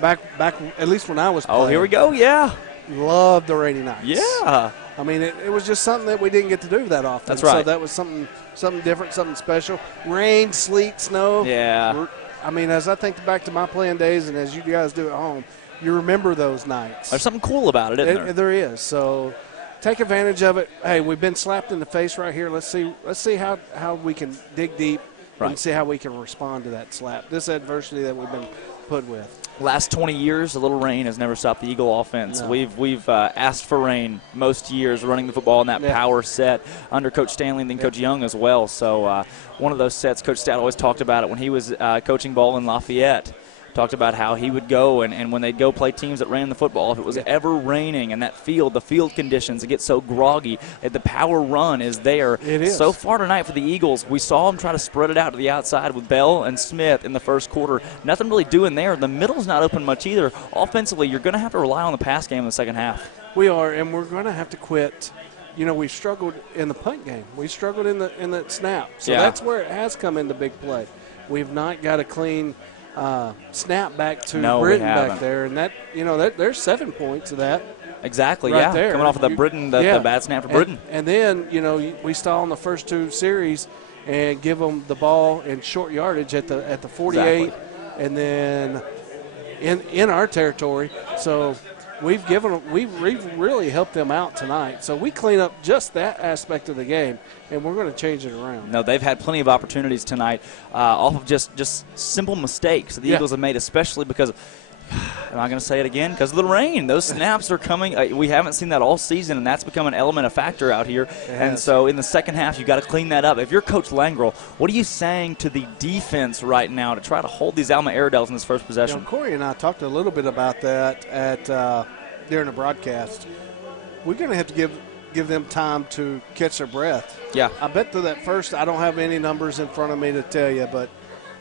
back at least when I was playing. Oh, here we go, Loved the rainy nights. Yeah. I mean, it was just something that we didn't get to do that often. That's right. So that was something different, something special. Rain, sleet, snow. Yeah. I mean, as I think back to my playing days and as you guys do at home, you remember those nights. There's something cool about it, isn't there? There is. So take advantage of it. Hey, we've been slapped in the face right here. Let's see how we can dig deep and see how we can respond to that slap, this adversity that we've been put with. Last 20 years, a little rain has never stopped the Eagle offense. No. We've asked for rain most years, running the football in that power set under Coach Stanley and then Coach Young as well. So one of those sets, Coach Stout always talked about it when he was coaching ball in Lafayette. Talked about how he would go and when they'd go play teams that ran the football, if it was ever raining and that the field conditions get so groggy, the power run is there. It is. So far tonight for the Eagles, we saw them try to spread it out to the outside with Bell and Smith in the first quarter. Nothing really doing there. The middle's not open much either. Offensively, you're going to have to rely on the pass game in the second half. We are, and we're going to have to quit. You know, we've struggled in the punt game. We struggled in the snap. So that's where it has come into big play. We've not got a clean snap back to Britton back there, and there's 7 points of that. Exactly, right there. Coming off of the Britton, the bad snap for Britton. And then, we stall in the first 2 series and give them the ball in short yardage at the 48, and then in our territory. So we've really helped them out tonight. So we clean up just that aspect of the game, and we're going to change it around. No, they've had plenty of opportunities tonight off of just simple mistakes that the Eagles have made, especially because am I going to say it again? Because of the rain. Those snaps are coming. We haven't seen that all season, and that's become an element, a factor out here. And so in the second half, you've got to clean that up. If you're Coach Langrel, what are you saying to the defense right now to try to hold these Alma Airedales in this first possession? Corey and I talked a little bit about that during the broadcast. We're going to have to give them time to catch their breath. Yeah. I bet through that first, I don't have any numbers in front of me to tell you, but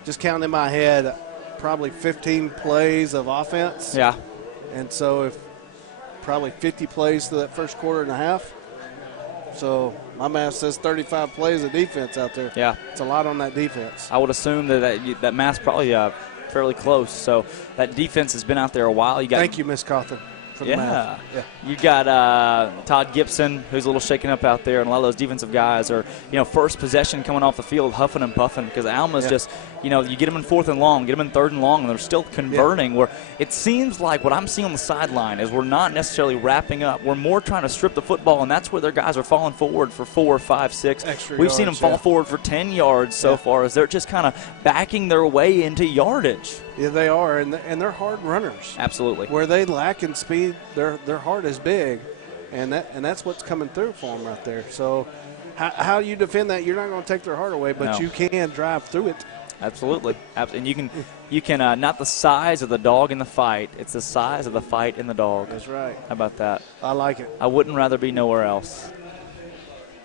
just counting in my head, probably 15 plays of offense. Yeah. And so if probably 50 plays through that first quarter and a half. So my math says 35 plays of defense out there. Yeah. It's a lot on that defense. I would assume that math's probably fairly close. So that defense has been out there a while. Thank you, Miss Cawthon. Yeah. You got Todd Gibson, who's a little shaken up out there, and a lot of those defensive guys are, first possession coming off the field, huffing and puffing, because Alma's just, you get them in 4th and long, get them in 3rd and long, and they're still converting. Where it seems like what I'm seeing on the sideline is we're not necessarily wrapping up. We're more trying to strip the football, and that's where their guys are falling forward for 4, 5, 6. We've seen them fall forward for 10 yards so far, as they're just kind of backing their way into yardage. Yeah, they are, and they're hard runners. Absolutely. Where they lack in speed, their heart is big, and that's what's coming through for them right there. So how you defend that, you're not going to take their heart away, but you can drive through it. Absolutely. And you can not the size of the dog in the fight, it's the size of the fight in the dog. That's right. How about that? I like it. I wouldn't rather be nowhere else.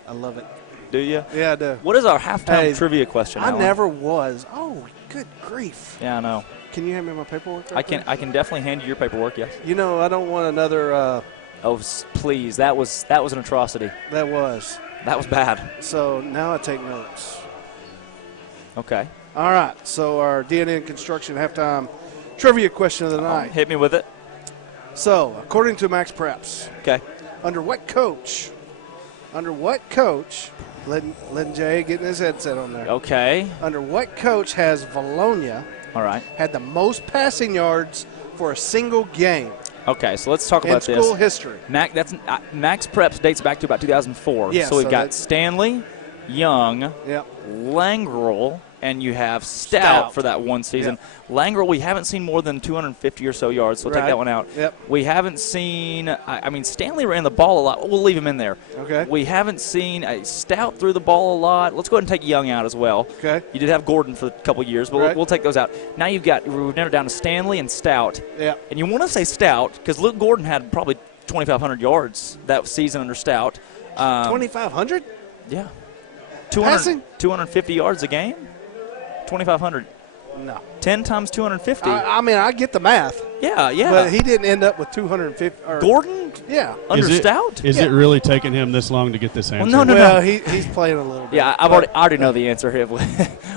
I love it. Do you? Yeah, I do. What is our halftime trivia question, Alan? I never was. Oh, good grief. Yeah, I know. Can you hand me my paperwork? I can definitely hand you your paperwork, yes. I don't want another Oh, please. That was an atrocity. That was. That was bad. So now I take notes. Okay. All right. So our DNN Construction halftime trivia question of the night. Hit me with it. So, according to Max Preps, Okay. under what coach, letting Jay getting his headset on there. Okay. Under what coach has Vilonia All right. had the most passing yards for a single game Okay, so let's talk in about this. school history? Max Preps dates back to about 2004. Yeah, so we've so got Stanley, Young, Yep. Langrel, and you have Stout for that one season. Langrel, we haven't seen more than 250 or so yards, so we'll take that one out. Yep. We haven't seen, I mean, Stanley ran the ball a lot. We'll leave him in there. Okay. We haven't seen Stout threw the ball a lot. Let's go ahead and take Young out as well. Okay. You did have Gordon for a couple years, but we'll take those out. Now we've narrowed down to Stanley and Stout. Yeah. And you want to say Stout because Luke Gordon had probably 2,500 yards that season under Stout. 2,500? Yeah. Passing? 250 yards a game? 2,500. No. 10 times 250. I mean, I get the math. Yeah. But he didn't end up with 250. Gordon? Yeah. Under Stout? Is it really taking him this long to get this answer? Well, no. Well, he's playing a little bit. Yeah, I already know the answer here.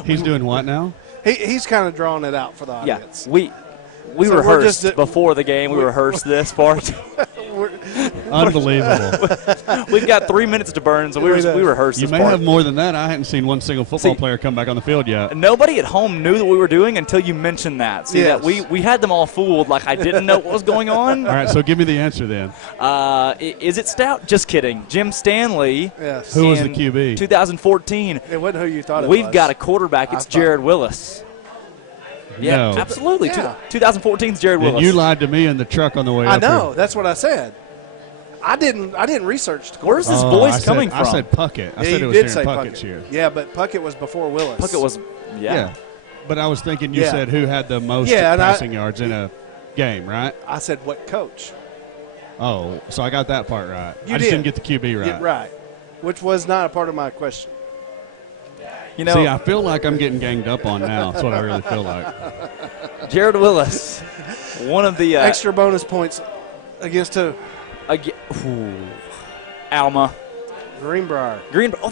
He's doing what now? He's kind of drawing it out for the Yeah. audience. We So rehearsed before the game. We rehearsed this part. Unbelievable. We've got 3 minutes to burn, so we rehearsed You this may part. have more than that. I hadn't seen one single football player come back on the field yet. Nobody at home knew that we were doing until you mentioned that. See, Yes. that we had them all fooled like I didn't know what was going on. All right, so give me the answer then. Is it Stout? Just kidding. Jim Stanley. Yes. Who was the in QB? 2014. It wasn't who you thought it was. We've got a quarterback. It's Jared Willis. Yeah, No. absolutely. Yeah. 2014's Jared And Willis. you lied to me in the truck on the way I up know. here. That's what I said. I didn't research the Where's this quarterback. voice coming from? I said Puckett. I Yeah, said you it was did Darren say Puckett's Puckett. year. Yeah, but Puckett was before Willis. Puckett was, Yeah. But I was thinking you Yeah. said who had the most Yeah, and passing yards in a game, right? I said what coach? Oh, so I got that part right. You I just did. didn't get the QB right. Yeah, right. Which was not a part of my question. You know, See, I feel like I'm getting ganged up on now. That's what I really feel like. Jared Willis, one of the Extra bonus points against who? Alma. Greenbrier.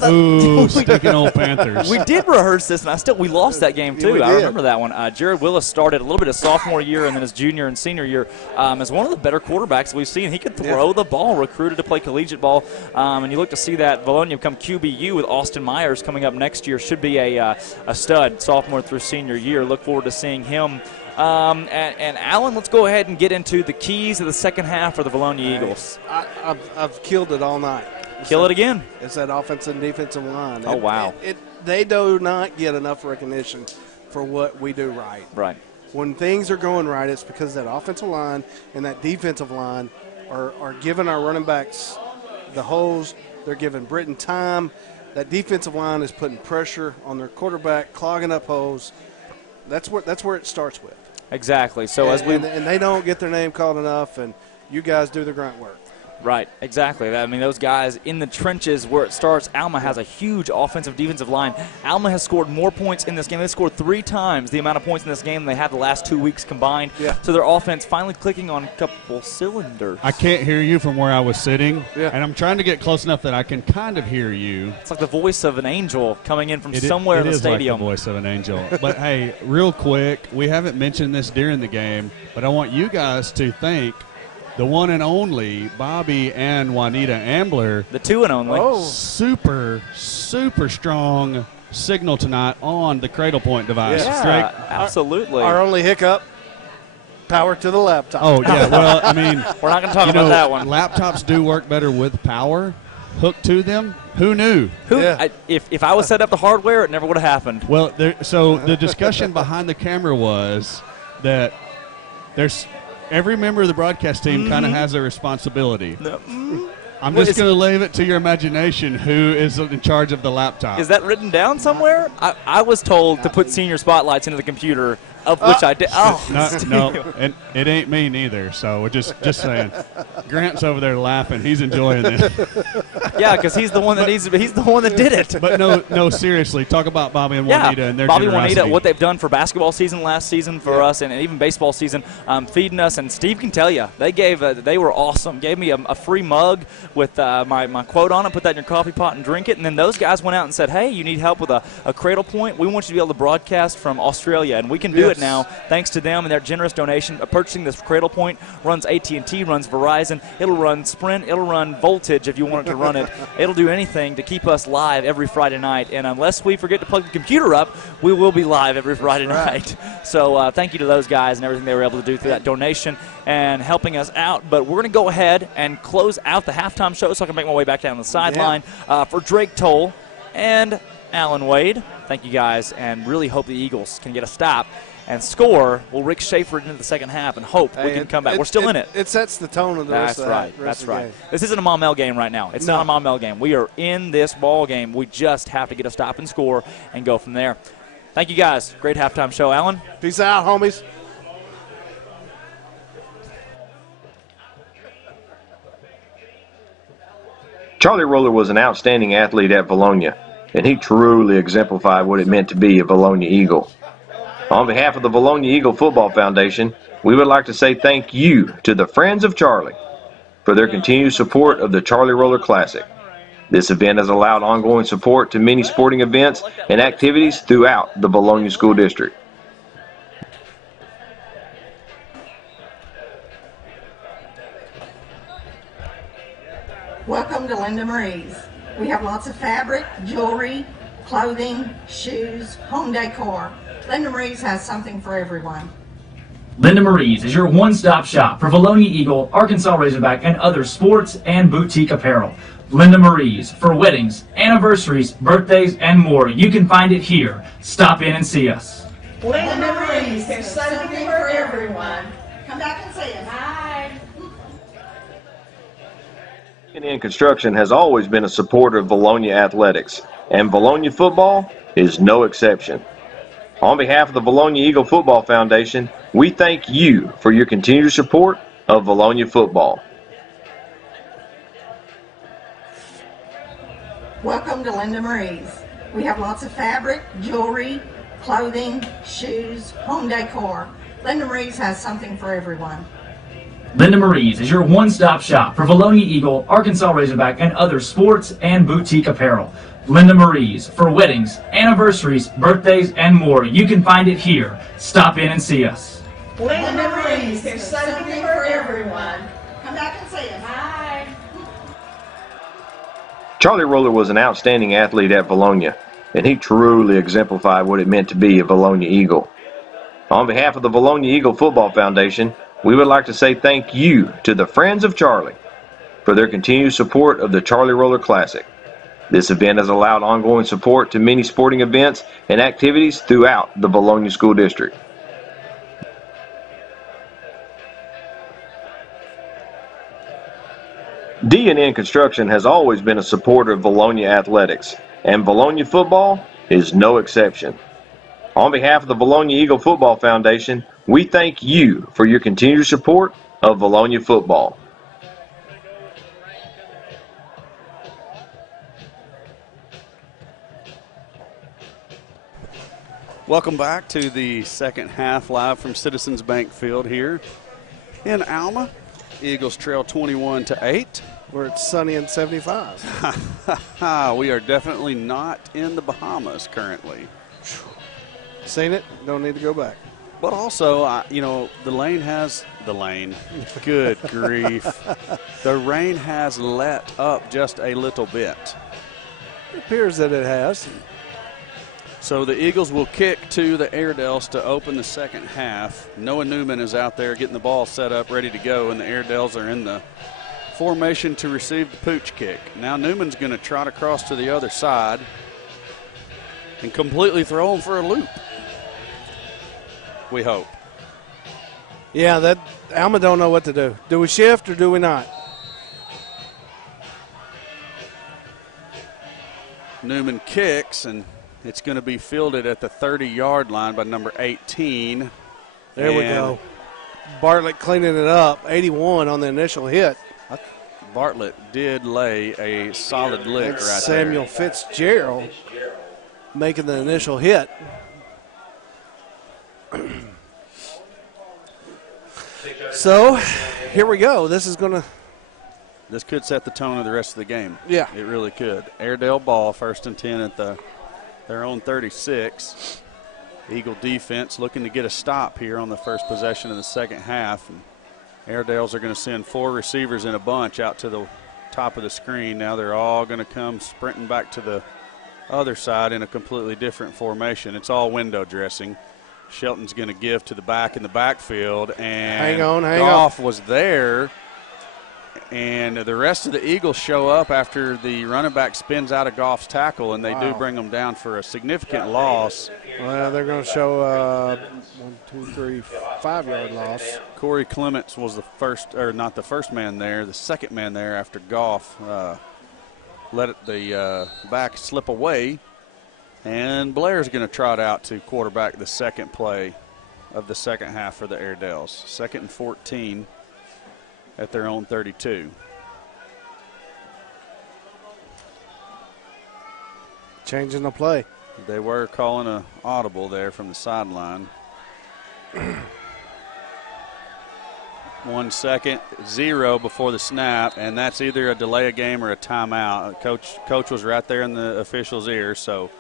Ooh, sticking old Panthers. We did rehearse this, and we lost that game too. Yeah, we I did. remember that one. Jared Willis started a little bit of sophomore year and then his junior and senior year as one of the better quarterbacks we've seen. He could throw the ball, recruited to play collegiate ball, and you look to see that Vilonia become QBU with Austin Myers coming up next year. Should be a stud sophomore through senior year. Look forward to seeing him. And Alan, let's go ahead and get into the keys of the second half for the Vilonia Eagles. I've killed it all night. Kill it again. It's that offensive and defensive line. Oh, wow. They do not get enough recognition for what we do right. Right. When things are going right, it's because that offensive line and that defensive line are giving our running backs the holes. They're giving Britton time. That defensive line is putting pressure on their quarterback, clogging up holes. That's where it starts with. Exactly. So and they don't get their name called enough, and you guys do the grunt work. Right, exactly. I mean, those guys in the trenches where it starts. Alma has a huge offensive defensive line. Alma has scored more points in this game. They scored 3 times the amount of points in this game than they had the last 2 weeks combined. Yeah. So their offense finally clicking on a couple cylinders. I can't hear you from where I was sitting, Yeah. and I'm trying to get close enough that I can kind of hear you. It's like the voice of an angel coming in from somewhere in the It is stadium. like the voice of an angel. But, hey, real quick, we haven't mentioned this during the game, but I want you guys to thank the one and only Bobby and Juanita Ambler. The two and only. Oh. Super, super strong signal tonight on the Cradle Point device. Yeah, Drake? absolutely. Our only hiccup, power to the laptop. Oh, yeah. Well, I mean, We're not going to talk about that one. Laptops do work better with power hooked to them. Who knew? Yeah. If I was set up the hardware, it never would have happened. Well, so the discussion behind the camera was that there's every member of the broadcast team kind of has a responsibility. I'm just going to leave it to your imagination who is in charge of the laptop. Is that written down somewhere? I was told to put senior spotlights into the computer of which I did. Oh, no, and it ain't me neither. So we're just saying. Grant's over there laughing. He's enjoying this. Yeah, because he's the one that he's the one that did it. But no, seriously, talk about Bobby and Juanita and their Bobby generosity. Juanita, what they've done for basketball season last season for us, and even baseball season, feeding us. And Steve can tell you, they were awesome. Gave me a free mug with my quote on it. Put that in your coffee pot and drink it. And then those guys went out and said, "Hey, you need help with a cradle point? We want you to be able to broadcast from Australia, and we can do it now thanks to them and their generous donation. Purchasing this cradle point runs AT&T, runs Verizon. It'll run Sprint. It'll run Voltage if you want it to run it. It'll do anything to keep us live every Friday night. And unless we forget to plug the computer up, we will be live every Friday night. So thank you to those guys and everything they were able to do through that donation and helping us out. But we're going to go ahead and close out the halftime show so I can make my way back down the sideline for Drake Toll and Alan Wade. Thank you guys, and really hope the Eagles can get a stop and score. We'll Rick Schaefer into the second half and hope we can come back. We're still in it. It sets the tone of the rest of the That's right. game. This isn't a Maumelle game right now. It's not a Maumelle game. We are in this ball game. We just have to get a stop and score and go from there. Thank you guys. Great halftime show, Alan. Peace out, homies. Charlie Roller was an outstanding athlete at Vilonia, and he truly exemplified what it meant to be a Vilonia Eagle. On behalf of the Vilonia Eagle Football Foundation, we would like to say thank you to the Friends of Charlie for their continued support of the Charlie Roller Classic. This event has allowed ongoing support to many sporting events and activities throughout the Vilonia School District. Welcome to Linda Marie's. We have lots of fabric, jewelry, clothing, shoes, home decor. Linda Marie's has something for everyone. Linda Marie's is your one-stop shop for Vilonia Eagle, Arkansas Razorback, and other sports and boutique apparel. Linda Marie's for weddings, anniversaries, birthdays, and more. You can find it here. Stop in and see us. Linda Marie's, there's something for everyone. Come back and see us. Hi. In Construction has always been a supporter of Vilonia athletics, and Vilonia football is no exception. On behalf of the Vilonia Eagle Football Foundation, we thank you for your continued support of Vilonia football. Welcome to Linda Marie's. We have lots of fabric, jewelry, clothing, shoes, home decor. Linda Marie's has something for everyone. Linda Marie's is your one-stop shop for Vilonia Eagle, Arkansas Razorback, and other sports and boutique apparel. Linda Marie's for weddings, anniversaries, birthdays, and more. You can find it here. Stop in and see us. Linda Marie's, there's something for everyone. Come back and see us. Hi. Charlie Roller was an outstanding athlete at Vilonia, and he truly exemplified what it meant to be a Vilonia Eagle. On behalf of the Vilonia Eagle Football Foundation, we would like to say thank you to the Friends of Charlie for their continued support of the Charlie Roller Classic. This event has allowed ongoing support to many sporting events and activities throughout the Vilonia School District. D&N Construction has always been a supporter of Vilonia athletics, and Vilonia football is no exception. On behalf of the Vilonia Eagle Football Foundation, we thank you for your continued support of Vilonia football. Welcome back to the second half live from Citizens Bank Field here in Alma. Eagles trail 21-8. Where it's sunny and 75. We are definitely not in the Bahamas currently. Seen it, don't need to go back. But also, the lane. Good grief. The rain has let up just a little bit. It appears that it has. So the Eagles will kick to the Airedales to open the second half. Noah Newman is out there getting the ball set up, ready to go, and the Airedales are in the formation to receive the pooch kick. Now Newman's going to trot across to the other side and completely throw him for a loop. We hope. Yeah, that Alma don't know what to do. Do we shift or do we not? Newman kicks, and It's going to be fielded at the 30-yard line by number 18. There we go. Bartlett cleaning it up, 81 on the initial hit. Bartlett did lay a solid lick right there. Samuel Fitzgerald making the initial hit. So, here we go. This could set the tone of the rest of the game. Yeah. It really could. Airedale ball, 1st and 10 at their own 36. Eagle defense looking to get a stop here on the first possession of the second half. And Airedales are going to send 4 receivers in a bunch out to the top of the screen. Now they're all going to come sprinting back to the other side in a completely different formation. It's all window dressing. Shelton's going to give to the back in the backfield, and Goff was there. And the rest of the Eagles show up after the running back spins out of Goff's tackle, and they do bring them down for a significant loss. Well, they're going to show 5-yard loss. Corey Clements was the first, or not the first man there, the second man there after Goff let the back slip away. And Blair's going to trot out to quarterback the second play of the second half for the Airedales. 2nd and 14 at their own 32. Changing the play. They were calling an audible there from the sideline. 1 second, 0 before the snap, and that's either a delay of game or a timeout. Coach was right there in the official's ear, so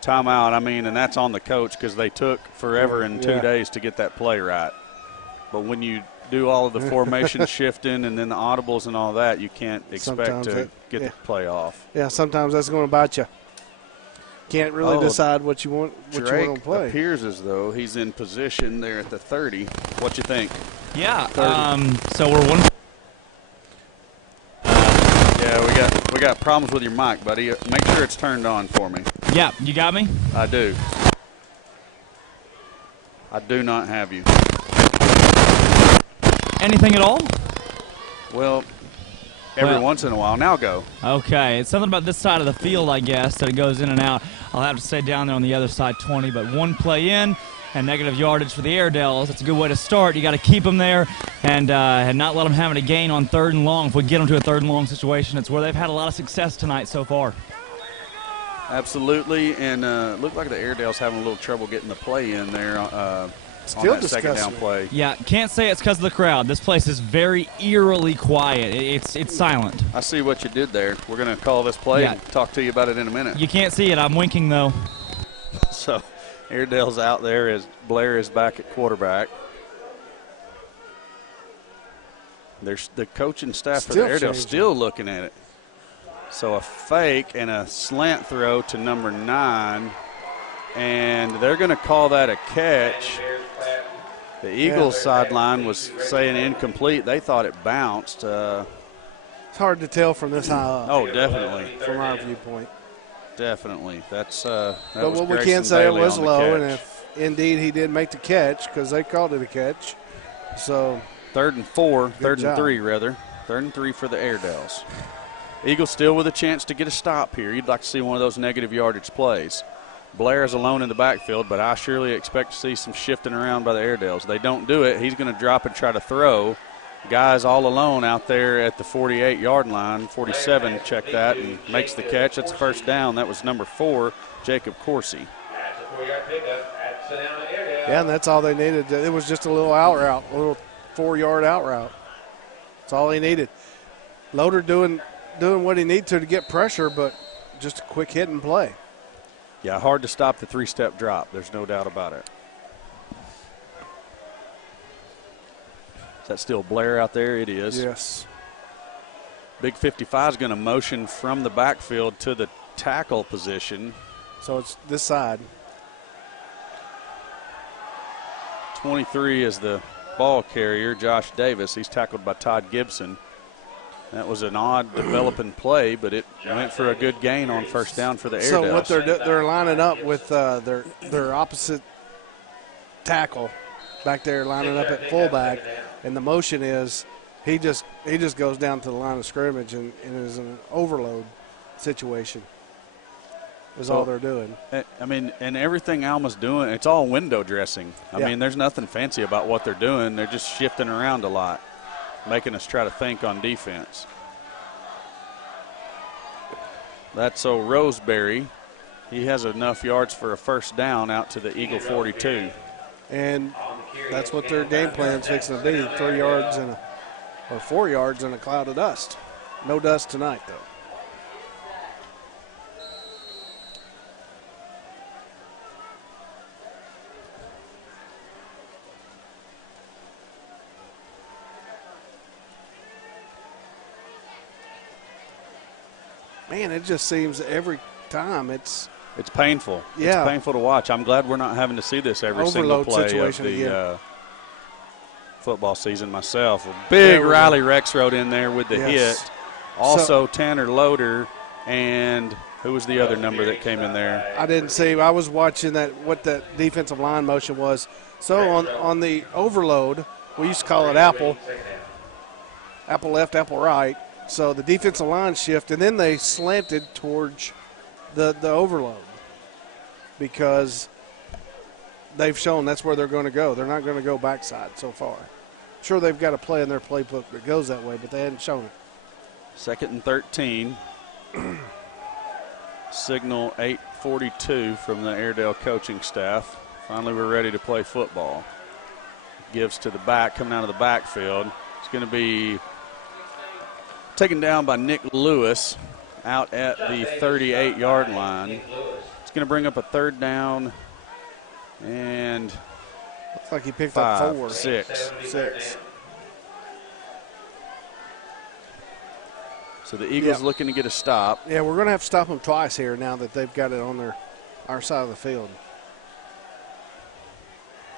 timeout, and that's on the coach because they took forever and 2 days to get that play right. But when you do all of the formation shifting and then the audibles and all that, you can't expect to get the play off. Yeah, sometimes that's going to bite you. Can't really decide what you want to play. Appears as though he's in position there at the 30. What you think? Yeah. So we're one. Yeah, we got problems with your mic, buddy. Make sure it's turned on for me. Yeah, you got me? I do. I do not have you. Anything at all? Well, every once in a while. Now go. Okay. It's something about this side of the field, I guess, that it goes in and out. I'll have to stay down there on the other side 20, but 1 play in and negative yardage for the Airedales. That's a good way to start. You got to keep them there and not let them have a gain on 3rd and long. If we get them to a 3rd and long situation, it's where they've had a lot of success tonight so far. Absolutely, and looked like the Airedales having a little trouble getting the play in there. Still on that second down play. Yeah, can't say it's because of the crowd. This place is very eerily quiet. It's silent. I see what you did there. We're going to call this play and talk to you about it in a minute. You can't see it. I'm winking, though. So Airedale's out there as Blair is back at quarterback. There's the coaching staff for the Airedale still looking at it. So a fake and a slant throw to number 9, and they're going to call that a catch. The Eagles sideline was saying incomplete. They thought it bounced. It's hard to tell from this high up. Oh, definitely. From our viewpoint. Definitely. But what we can say, it was low, and if indeed he did make the catch, because they called it a catch. So 3rd and 4, 3rd and 3 rather. 3rd and 3 for the Airedales. Eagles still with a chance to get a stop here. You'd like to see one of those negative yardage plays. Blair is alone in the backfield, but I surely expect to see some shifting around by the Airedales. They don't do it. He's going to drop and try to throw. Guys all alone out there at the 48-yard line. 47, check that, and makes the catch. That's first down. That was number 4, Jacob Coursey. Yeah, and that's all they needed. It was just a little out route, a little 4-yard out route. That's all he needed. Loader doing what he needs to get pressure, but just a quick hit and play. Yeah, hard to stop the 3-step drop. There's no doubt about it. Is that still Blair out there? It is. Yes. Big 55 is going to motion from the backfield to the tackle position. So it's this side. 23 is the ball carrier, Josh Davis. He's tackled by Todd Gibson. That was an odd developing play, but it went for a good gain on first down for the Airedales. So what they're lining up with their opposite tackle back there, lining up at fullback, and the motion is he just goes down to the line of scrimmage and is in an overload situation. is all they're doing. I mean, and everything Alma's doing, it's all window dressing. I mean, there's nothing fancy about what they're doing. They're just shifting around a lot, making us try to think on defense. That's Roseberry. He has enough yards for a first down out to the Eagle 42. And that's what their game plan's fixing to be, 3 yards or 4 yards in a cloud of dust. No dust tonight, though. Man, it just seems every time it's painful. Yeah. It's painful to watch. I'm glad we're not having to see this every single play of the football season myself. A big Riley Rexroad in there with the hit. Also Tanner Loader, and who was the other number that came in there? I didn't see. I was watching what that defensive line motion was. So on the overload, we used to call it apple left, apple right. So the defensive line shift, and then they slanted towards the overload because they've shown that's where they're going to go. They're not going to go backside so far. Sure, they've got a play in their playbook that goes that way, but they hadn't shown it. 2nd and 13. Signal 8:42 from the Airedale coaching staff. Finally, we're ready to play football. Gives to the back, coming out of the backfield. It's going to be taken down by Nick Lewis out at the 38-yard line. It's going to bring up a 3rd down and looks like he picked up 4. 6. So the Eagles looking to get a stop. Yeah, we're going to have to stop them twice here now that they've got it on our side of the field.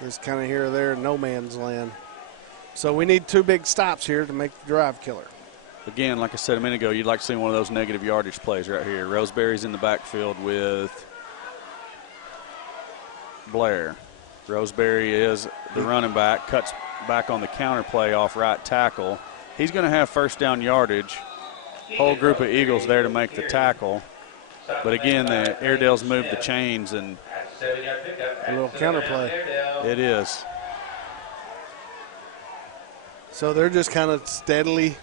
Just kind of here or there, no man's land. So we need 2 big stops here to make the drive killer. Again, like I said a minute ago, you'd like to see one of those negative yardage plays right here. Roseberry's in the backfield with Blair. Roseberry is the running back, cuts back on the counter play off right tackle. He's going to have first down yardage. Whole group of Eagles there to make the tackle. But again, the Airedale's moved the chains, and a little counter play. It is. So they're just kind of steadily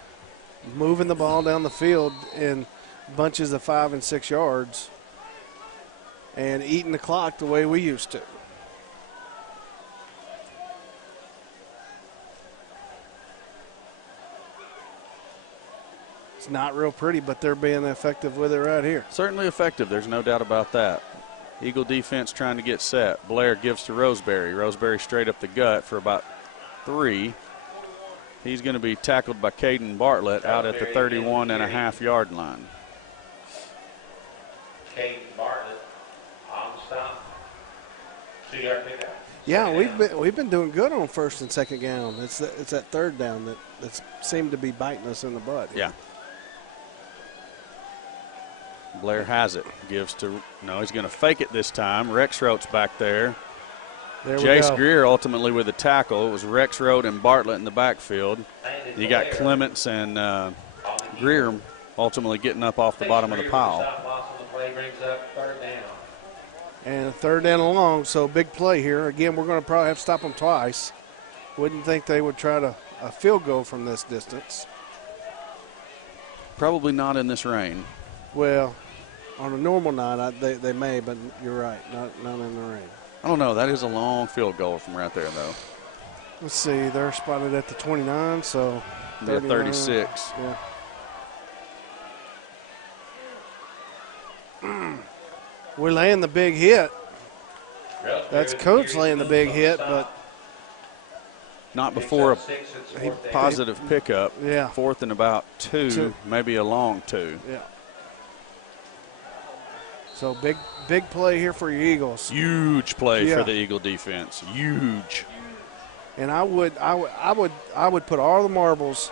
moving the ball down the field in bunches of 5 and 6 yards and eating the clock the way we used to. It's not real pretty, but they're being effective with it right here. Certainly effective. There's no doubt about that. Eagle defense trying to get set. Blair gives to Roseberry. Roseberry straight up the gut for about 3. He's going to be tackled by Caden Bartlett out at the 31.5-yard line. Caden Bartlett on the stop. 2-yard pickup. Yeah, we've been doing good on 1st and 2nd down. It's that 3rd down that's seemed to be biting us in the butt. Yeah. Blair has it. Gives to he's going to fake it this time. Rexroad's back there. Jace Greer ultimately with the tackle. It was Rexroad and Bartlett in the backfield. You got Clements and Greer ultimately getting up off the bottom of the pile. And a 3rd down and long, so big play here. Again, we're going to probably have to stop them twice. Wouldn't think they would try a field goal from this distance. Probably not in this rain. Well, on a normal night, they may, but you're right, not in the rain. I don't know. That is a long field goal from right there, though. Let's see. They're spotted at the 29, so 36. Yeah. We're laying the big hit. That's Coach laying the big hit, but not before a positive pickup. Yeah. 4th and about 2, maybe a long 2. Yeah. So big play here for your Eagles. Huge play for the Eagle defense. Huge. And I would put all the marbles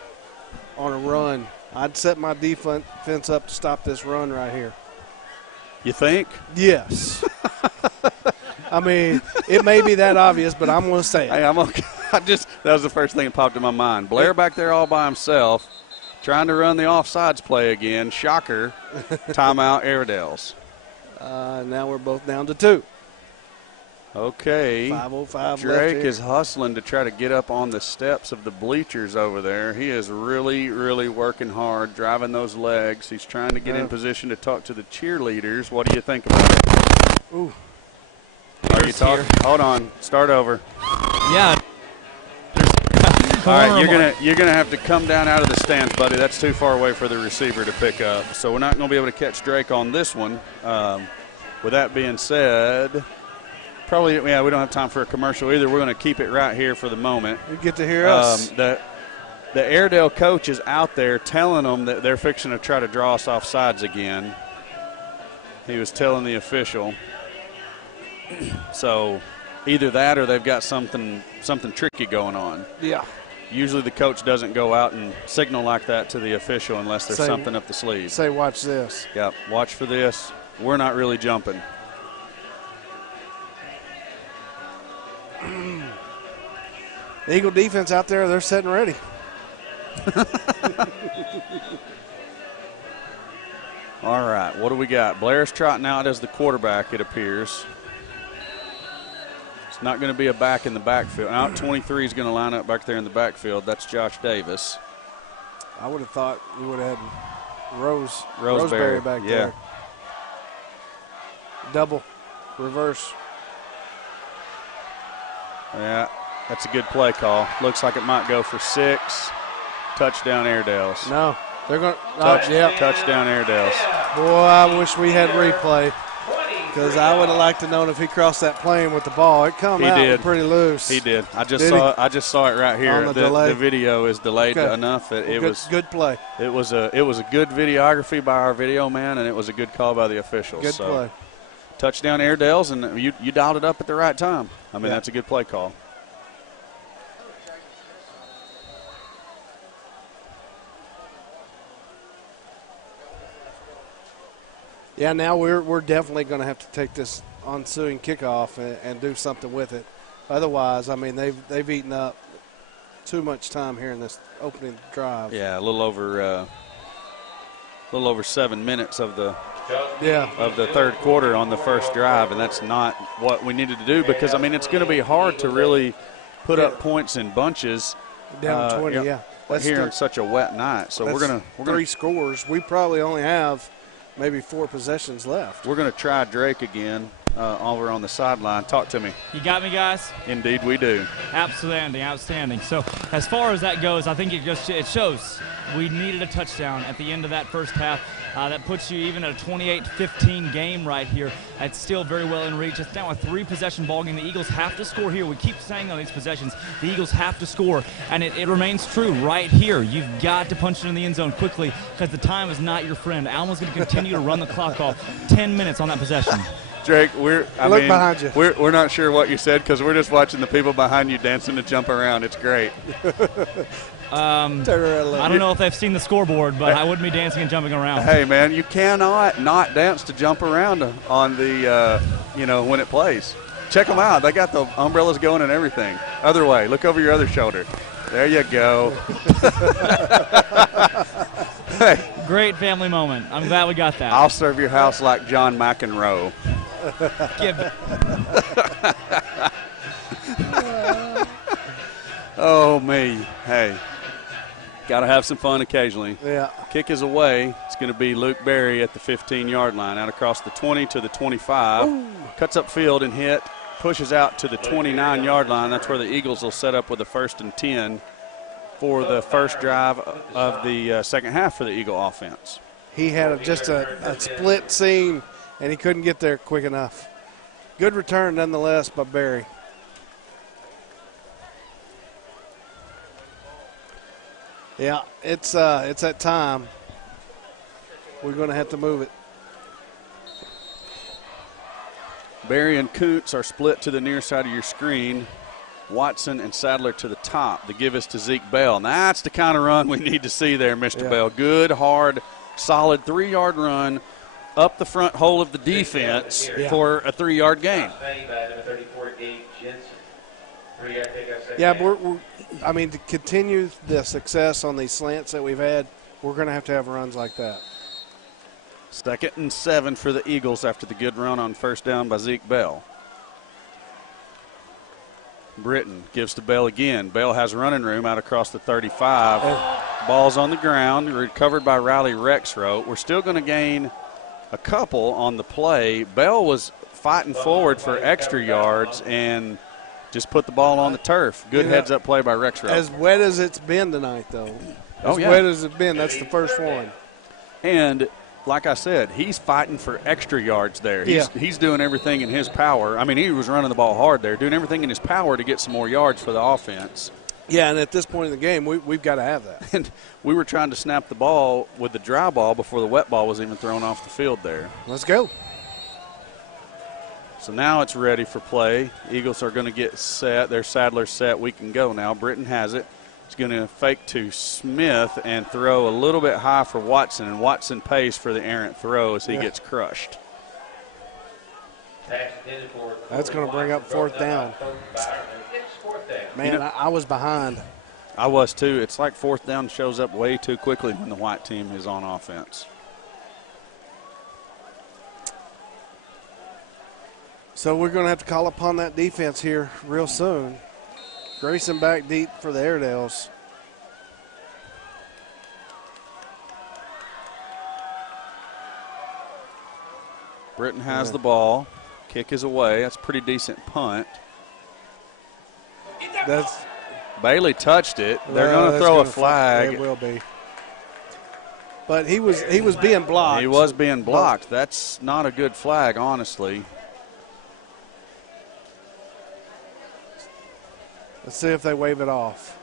on a run. I'd set my defense up to stop this run right here. You think? Yes. I mean, it may be that obvious, but I'm going to say it. Hey, I'm okay. That was the first thing that popped in my mind. Blair back there all by himself, trying to run the offsides play again. Shocker. Timeout, Airedales. Now we're both down to 2. Okay. 5:05 Drake left is hustling to try to get up on the steps of the bleachers over there. He is really, really working hard, driving those legs. He's trying to get in position to talk to the cheerleaders. What do you think about it? Ooh. Are you talking? Hold on. Start over. Yeah. All right, you're gonna have to come down out of the stands, buddy. That's too far away for the receiver to pick up. So we're not going to be able to catch Drake on this one. With that being said, probably, we don't have time for a commercial either. We're going to keep it right here for the moment. You get to hear us. The Airedale coach is out there telling them that they're fixing to try to draw us off sides again. He was telling the official. So either that or they've got something tricky going on. Yeah. Usually the coach doesn't go out and signal like that to the official unless there's something up the sleeve. Say, watch this. Yep, watch for this. We're not really jumping. The Eagle defense out there, they're setting ready. All right, what do we got? Blair's trotting out as the quarterback, it appears. It's not going to be a back in the backfield. Out 23 is going to line up back there in the backfield. That's Josh Davis. I would have thought we would have had Roseberry back there. Double, reverse. Yeah, that's a good play call. Looks like it might go for 6. Touchdown Airedales. No, they're going to touchdown Airedales. Boy, I wish we had replay because I would have liked to know if he crossed that plane with the ball. It come out pretty loose. He did. I just saw it right here. On the video is delayed enough that it was good play. It was a good videography by our video man, and it was a good call by the officials. Good play. Touchdown Airedales, and you dialed it up at the right time. I mean, that's a good play call. Yeah, now we're definitely going to have to take this ensuing kickoff and do something with it. Otherwise, I mean, they've eaten up too much time here in this opening drive. Yeah, a little over 7 minutes of the third quarter on the first drive, and that's not what we needed to do because, I mean, it's going to be hard to really put up points in bunches. Down 20, here on such a wet night. So we're gonna 3 scores. We probably only have maybe 4 possessions left. We're going to try Drake again over on the sideline. Talk to me. You got me, guys? Indeed we do. Outstanding. So as far as that goes, I think it shows we needed a touchdown at the end of that first half. That puts you even at a 28-15 game right here. It's still very well in reach. It's now a 3-possession ball game. The Eagles have to score here. We keep saying on these possessions, the Eagles have to score, and it remains true right here. You've got to punch it in the end zone quickly because the time is not your friend. Alma's going to continue to run the clock off. 10 minutes on that possession. Drake, look behind you. We're not sure what you said because we're just watching the people behind you dancing and jumping around. It's great. I don't know if they've seen the scoreboard, but I wouldn't be dancing and jumping around. Hey, man, you cannot not dance to jump around on the, when it plays. Check them out. They got the umbrellas going and everything. Other way. Look over your other shoulder. There you go. Hey. Great family moment. I'm glad we got that. I'll serve your house like John McEnroe. Oh, me. Hey. Got to have some fun occasionally. Yeah. Kick is away. It's going to be Luke Berry at the 15-yard line, out across the 20 to the 25. Ooh. Cuts up field and hit. Pushes out to the 29-yard line. That's where the Eagles will set up with a 1st and 10 for the first drive of the second half for the Eagle offense. He had just a split seam, and he couldn't get there quick enough. Good return nonetheless by Berry. Yeah, it's that time. We're going to have to move it. Berry and Kuntz are split to the near side of your screen. Watson and Sadler to the top. The give is to Zeke Bell. And that's the kind of run we need to see there, Mr. Bell. Good, hard, solid 3-yard run up the front hole of the defense for a 3-yard gain. Yeah, to continue the success on these slants that we've had, we're going to have runs like that. 2nd and 7 for the Eagles after the good run on first down by Zeke Bell. Britton gives to Bell again. Bell has running room out across the 35. Ball's on the ground, recovered by Riley Rexroth. We're still going to gain a couple on the play. Bell was fighting forward for extra yards and just put the ball on the turf. Good heads-up play by Rexroth. As wet as it's been tonight, though. As wet as it's been, that's the first one. And like I said, he's fighting for extra yards there. He's doing everything in his power. I mean, he was running the ball hard there, doing everything in his power to get some more yards for the offense. Yeah, and at this point in the game, we've got to have that. And we were trying to snap the ball with the dry ball before the wet ball was even thrown off the field there. Let's go. So now it's ready for play. Eagles are going to get set. Their Sadler's set. We can go now. Britton has it. He's going to fake to Smith and throw a little bit high for Watson, and Watson pays for the errant throw as he gets crushed. That's going to bring up 4th down. Man, I was behind. I was too. It's like 4th down shows up way too quickly when the white team is on offense. So we're going to have to call upon that defense here real soon. Grayson back deep for the Airedales. Britton has the ball. Kick is away. That's a pretty decent punt. Bailey touched it. They're going to throw a flag. It will be. But he was being blocked. He was being blocked. That's not a good flag, honestly. Let's see if they wave it off.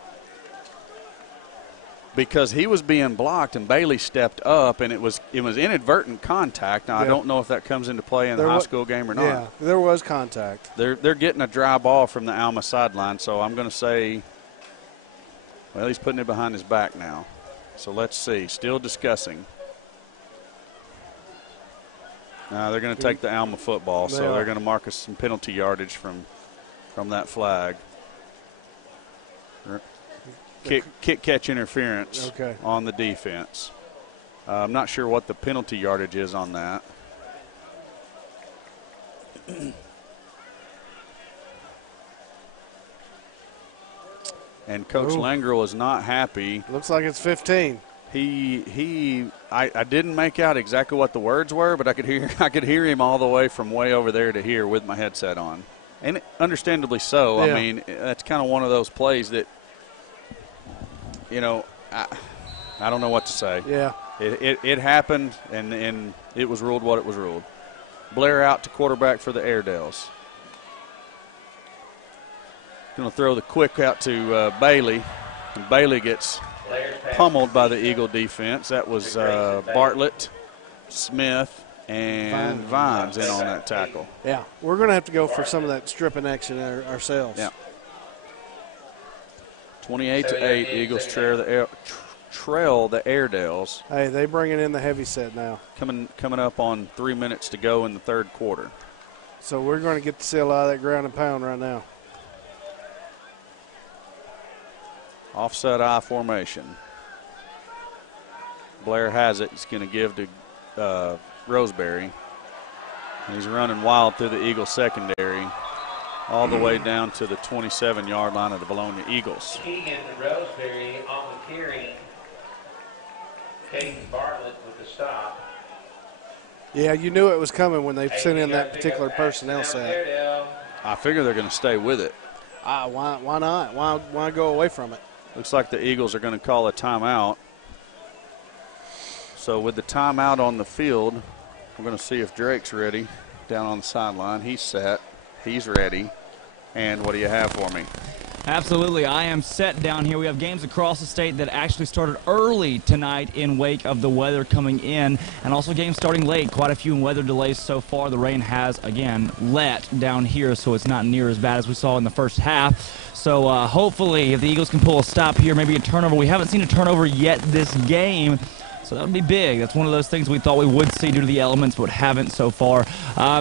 Because he was being blocked and Bailey stepped up, and it was inadvertent contact. Now, I don't know if that comes into play in the high school game or not. Yeah, there was contact. They're getting a dry ball from the Alma sideline, so I'm going to say, well, he's putting it behind his back now. So let's see. Still discussing. Now they're going to take the Alma football, so they're going to mark us some penalty yardage from that flag. Kick catch interference on the defense. I'm not sure what the penalty yardage is on that. And Coach Langrel is not happy. Looks like it's 15. I didn't make out exactly what the words were, but I could hear him all the way from way over there to here with my headset on. And understandably so. Yeah. I mean, that's kind of one of those plays that, you know, I don't know what to say. Yeah. It happened, and it was ruled what it was ruled. Blair out to quarterback for the Airedales. Going to throw the quick out to Bailey, and Bailey gets pummeled by the Eagle defense. That was Bartlett, Smith, and Vines in on that tackle. Yeah, we're going to have to go for some of that stripping action ourselves. Yeah. 28-8, Eagles trail the Airedales. Hey, they bringing in the heavy set now. Coming up on 3 minutes to go in the third quarter. So we're going to get the seal out of that ground and pound right now. Offset I formation. Blair has it. He's going to give to Roseberry. He's running wild through the Eagle secondary all the way down to the 27-yard line of the Vilonia Eagles. Keegan Roseberry on the carry. Caden Bartlett with the stop. Yeah, you knew it was coming when they sent in that particular personnel set. I figure they're going to stay with it. Why not? Why go away from it? Looks like the Eagles are going to call a timeout. So with the timeout on the field, we're going to see if Drake's ready down on the sideline. He's set. He's ready. And what do you have for me? Absolutely. I am set down here. We have games across the state that actually started early tonight in wake of the weather coming in, and also games starting late. Quite a few weather delays so far. The rain has, again, let down here, so it's not near as bad as we saw in the first half. So hopefully if the Eagles can pull a stop here, maybe a turnover. We haven't seen a turnover yet this game. So that would be big. That's one of those things we thought we would see due to the elements, but haven't so far.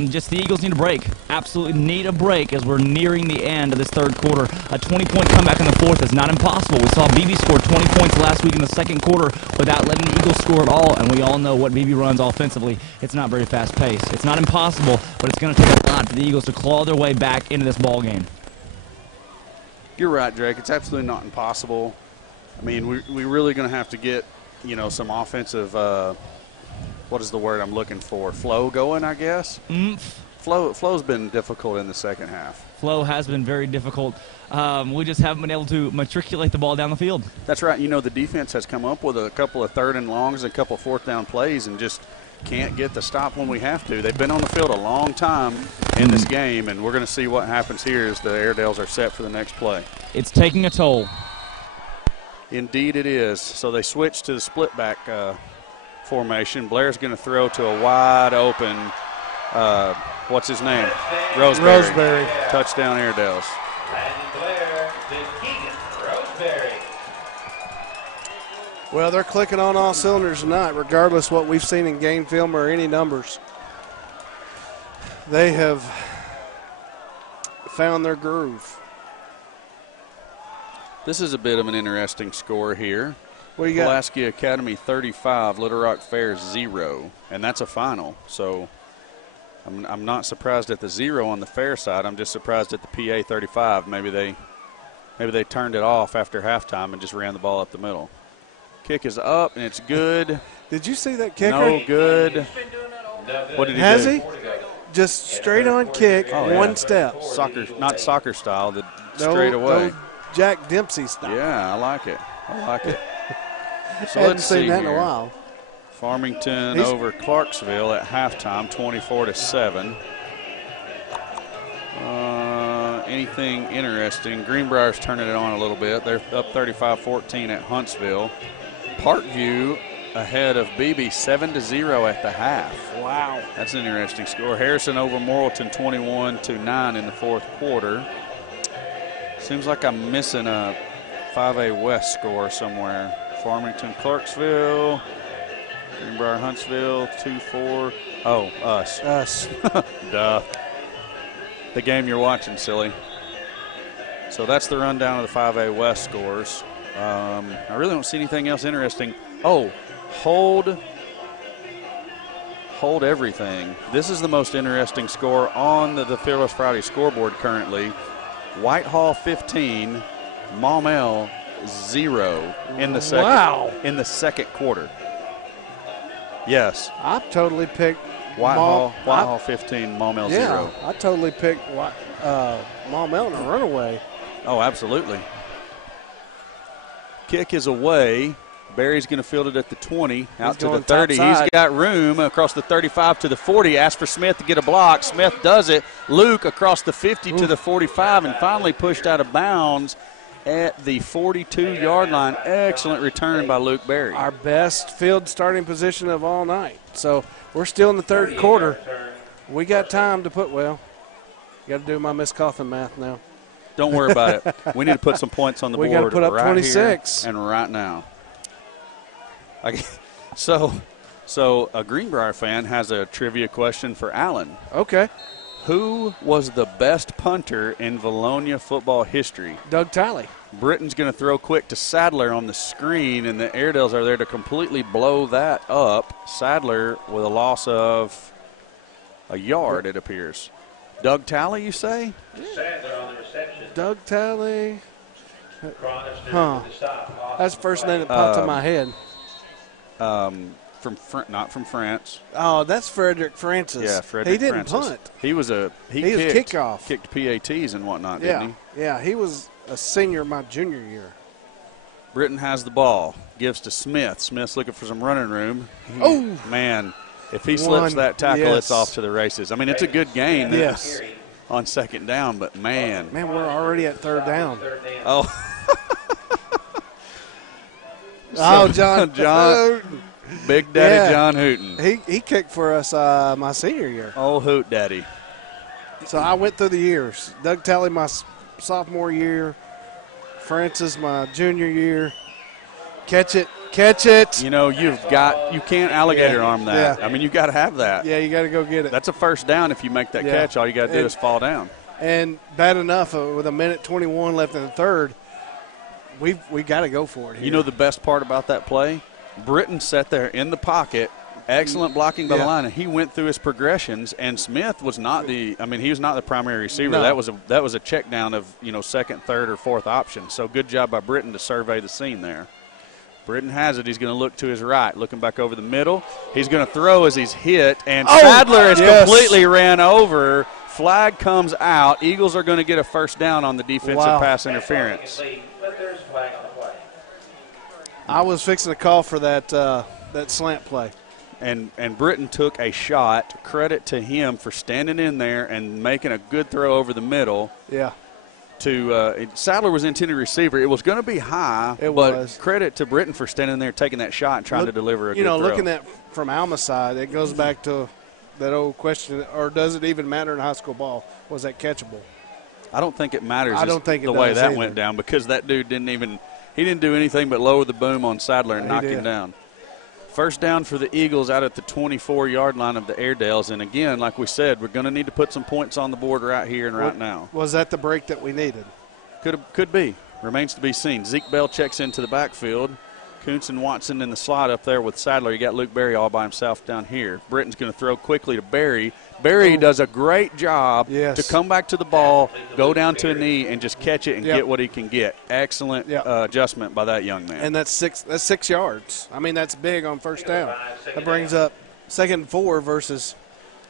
Just the Eagles need a break. Absolutely need a break as we're nearing the end of this third quarter. A 20-point comeback in the fourth is not impossible. We saw BB score 20 points last week in the second quarter without letting the Eagles score at all, and we all know what BB runs offensively. It's not very fast-paced. It's not impossible, but it's going to take a lot for the Eagles to claw their way back into this ball game. You're right, Drake. It's absolutely not impossible. I mean, we're really going to have to get, some offensive, what is the word I'm looking for? Flow going, I guess? Flow's been difficult in the second half. Flow has been very difficult. We just haven't been able to matriculate the ball down the field. That's right. The defense has come up with a couple of third and longs and a couple of fourth down plays and just can't get the stop when we have to. They've been on the field a long time in this game, and we're going to see what happens here as the Airedales are set for the next play. It's taking a toll. Indeed it is. So they switch to the split back formation. Blair's going to throw to a wide open, what's his name? Roseberry. Touchdown Airedales. Blair to Keegan Roseberry. Well, they're clicking on all cylinders tonight, regardless what we've seen in game film or any numbers. They have found their groove. This is a bit of an interesting score here. What do you got? Pulaski Academy 35, Little Rock Fair 0, and that's a final. So I'm not surprised at the 0 on the fair side. I'm just surprised at the PA 35. Maybe they turned it off after halftime and just ran the ball up the middle. Kick is up, and it's good. Did you see that kicker? No good. What did he do? Has he? Just straight on kick, one step. Not soccer style, straight away. No Jack Dempsey style. Yeah, I like it. So let's see that in a while. Farmington over Clarksville at halftime, 24-7. Anything interesting? Greenbrier's turning it on a little bit. They're up 35-14 at Huntsville. Parkview ahead of BB 7-0 at the half. Wow. That's an interesting score. Harrison over Morrilton 21-9 in the fourth quarter. Seems like I'm missing a 5A West score somewhere. Farmington, Clarksville, Greenbrier, Huntsville, 2-4. Oh, us. Us. Duh. The game you're watching, silly. So that's the rundown of the 5A West scores. I really don't see anything else interesting. Oh, hold everything. This is the most interesting score on the Fearless Friday scoreboard currently. Whitehall 15, Maumelle 0 in the second. Wow. In the second quarter. Yes. I totally picked Whitehall 15, Maumelle 0. I totally picked Maumelle in a runaway. Oh, absolutely. Kick is away. Barry's going to field it at the 20, out to the 30. He's got room across the 35 to the 40. Asked for Smith to get a block. Smith does it. Luke across the 50 to the 45 and finally pushed out of bounds at the 42-yard line. Excellent return by Luke Barry. Our best field starting position of all night. So we're still in the third quarter. We got time to put, got to do my Miss Coffin math now. Don't worry about it. We need to put some points on the board. We got to put up right 26. Here and right now. So a Greenbrier fan has a trivia question for Alan. Okay. Who was the best punter in Vilonia football history? Doug Talley. Britton's going to throw quick to Sadler on the screen, and the Airedales are there to completely blow that up. Sadler with a loss of a yard, it appears. Doug Talley, you say? Sadler on the reception. Doug Talley. That's the first name that popped in my head. Not from France. Oh, that's Frederick Francis. Yeah, Frederick He didn't Francis. punt. He was kicked kickoff. Kicked PATs and whatnot, didn't he? Yeah, he was a senior my junior year. Britton has the ball. Gives to Smith. Smith's looking for some running room. Man, if he slips that tackle, it's off to the races. I mean, it's a good gain on second down, but man. Man, we're already at third down. Oh. John. Big Daddy John Hooten. He kicked for us my senior year. Oh, Hoot Daddy. So I went through the years. Doug Talley my sophomore year, Francis my junior year, Catch it. Catch it. You know, you can't alligator arm that. I mean, you got to have that. Yeah, you got to go get it. That's a first down if you make that catch. All you got to do is fall down. And bad enough, with a minute 21 left in the third, we got to go for it here. You know the best part about that play? Britton sat there in the pocket, excellent blocking by the line, and he went through his progressions, and Smith was not he was not the primary receiver. No. That was a check down of, second, third, or fourth option. So good job by Britton to survey the scene there. Britton has it. He's going to look to his right, looking back over the middle. He's going to throw as he's hit, and Sadler is completely ran over. Flag comes out. Eagles are going to get a first down on the defensive pass interference. I was fixing to call for that slant play. And Britton took a shot. Credit to him for standing in there and making a good throw over the middle. Yeah. Sadler was intended receiver. It was going to be high, but credit to Britton for standing there, taking that shot, and trying to deliver a good throw. Looking at from Alma's side, it goes back to that old question, or does it even matter in high school ball? Was that catchable? I don't think it matters. I don't think the way that went down, because that dude didn't do anything but lower the boom on Sadler and knock him down. First down for the Eagles out at the 24-yard line of the Airedales. And, again, like we said, we're going to need to put some points on the board right here and right now. Was that the break that we needed? Could be. Remains to be seen. Zeke Bell checks into the backfield. Kuntz and Watson in the slot up there with Sadler. You got Luke Berry all by himself down here. Britton's going to throw quickly to Berry. Berry does a great job to come back to the ball, go down to a knee, and just catch it and get what he can get. Excellent adjustment by that young man. And that's 6 yards. I mean, that's big on first down. That brings up 2nd and 4 versus,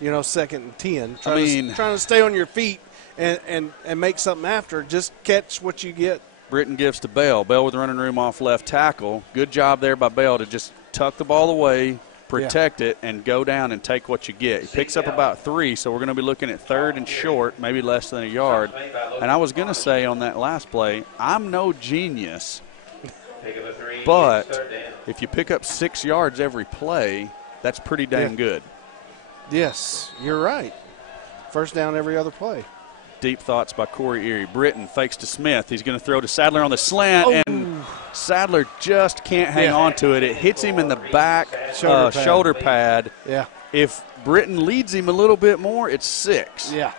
2nd and 10. Trying to stay on your feet and make something after. Just catch what you get. Britton gives to Bell. Bell with running room off left tackle. Good job there by Bell to just tuck the ball away, protect it, and go down and take what you get. He picks up about 3, so we're going to be looking at 3rd and short, maybe less than a yard. And I was going to say on that last play, I'm no genius, but if you pick up 6 yards every play, that's pretty dang good. Yes, you're right. First down every other play. Deep thoughts by Corey Erie. Britton fakes to Smith. He's going to throw to Sadler on the slant, and Sadler just can't hang on to it. It hits him in the back shoulder pad. Yeah. If Britton leads him a little bit more, it's 6. Yeah.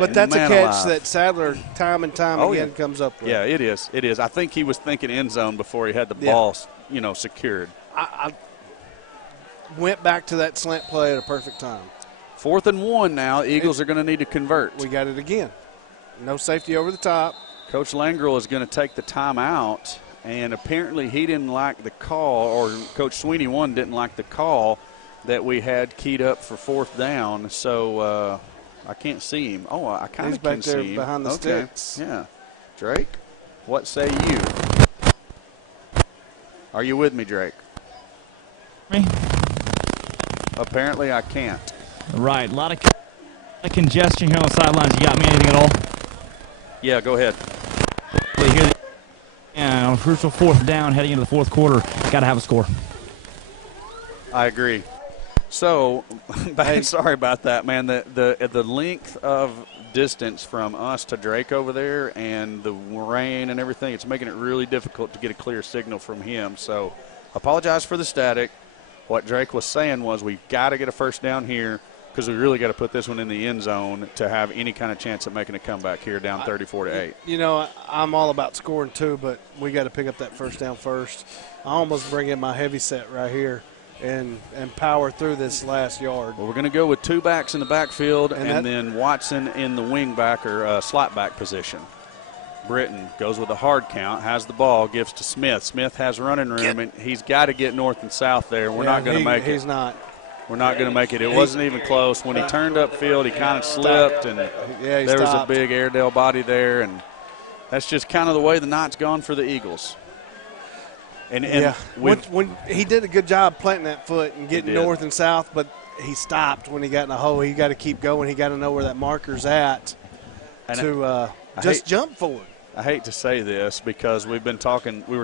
But that's a catch that Sadler time and time again comes up with. Yeah, it is. It is. I think he was thinking end zone before he had the ball, secured. I went back to that slant play at a perfect time. 4th and 1 now. Eagles are going to need to convert. We got it again. No safety over the top. Coach Langrel is going to take the timeout, and apparently he didn't like the call, or Coach Sweeney didn't like the call that we had keyed up for 4th down. So I can't see him. Oh, I kind of can see him. He's back there behind the sticks. Yeah. Drake, what say you? Are you with me, Drake? Me? Apparently I can't. Right, a lot of congestion here on the sidelines. You got me anything at all? Yeah, go ahead. And on a crucial 4th down heading into the 4th quarter, got to have a score. I agree. So, sorry about that, man. The length of distance from us to Drake over there and the rain and everything, it's making it really difficult to get a clear signal from him. So, apologize for the static. What Drake was saying was we've got to get a first down here, because we really got to put this one in the end zone to have any kind of chance of making a comeback here down 34-8. I'm all about scoring too, but we got to pick up that first down first. I almost bring in my heavy set right here and power through this last yard. Well, we're going to go with 2 backs in the backfield and then Watson in the wing back or slot back position. Britton goes with a hard count, has the ball, gives to Smith. Smith has running room, and he's got to get north and south there. We're not going to make it. He's not. We're not going to make it. It wasn't even close. When he turned upfield, he kind of slipped, and there was a big Airedale body there, and that's just kind of the way the night's gone for the Eagles. And when he did a good job planting that foot and getting north and south, but he stopped when he got in the hole. He got to keep going. He got to know where that marker's at to jump forward. I hate to say this because we were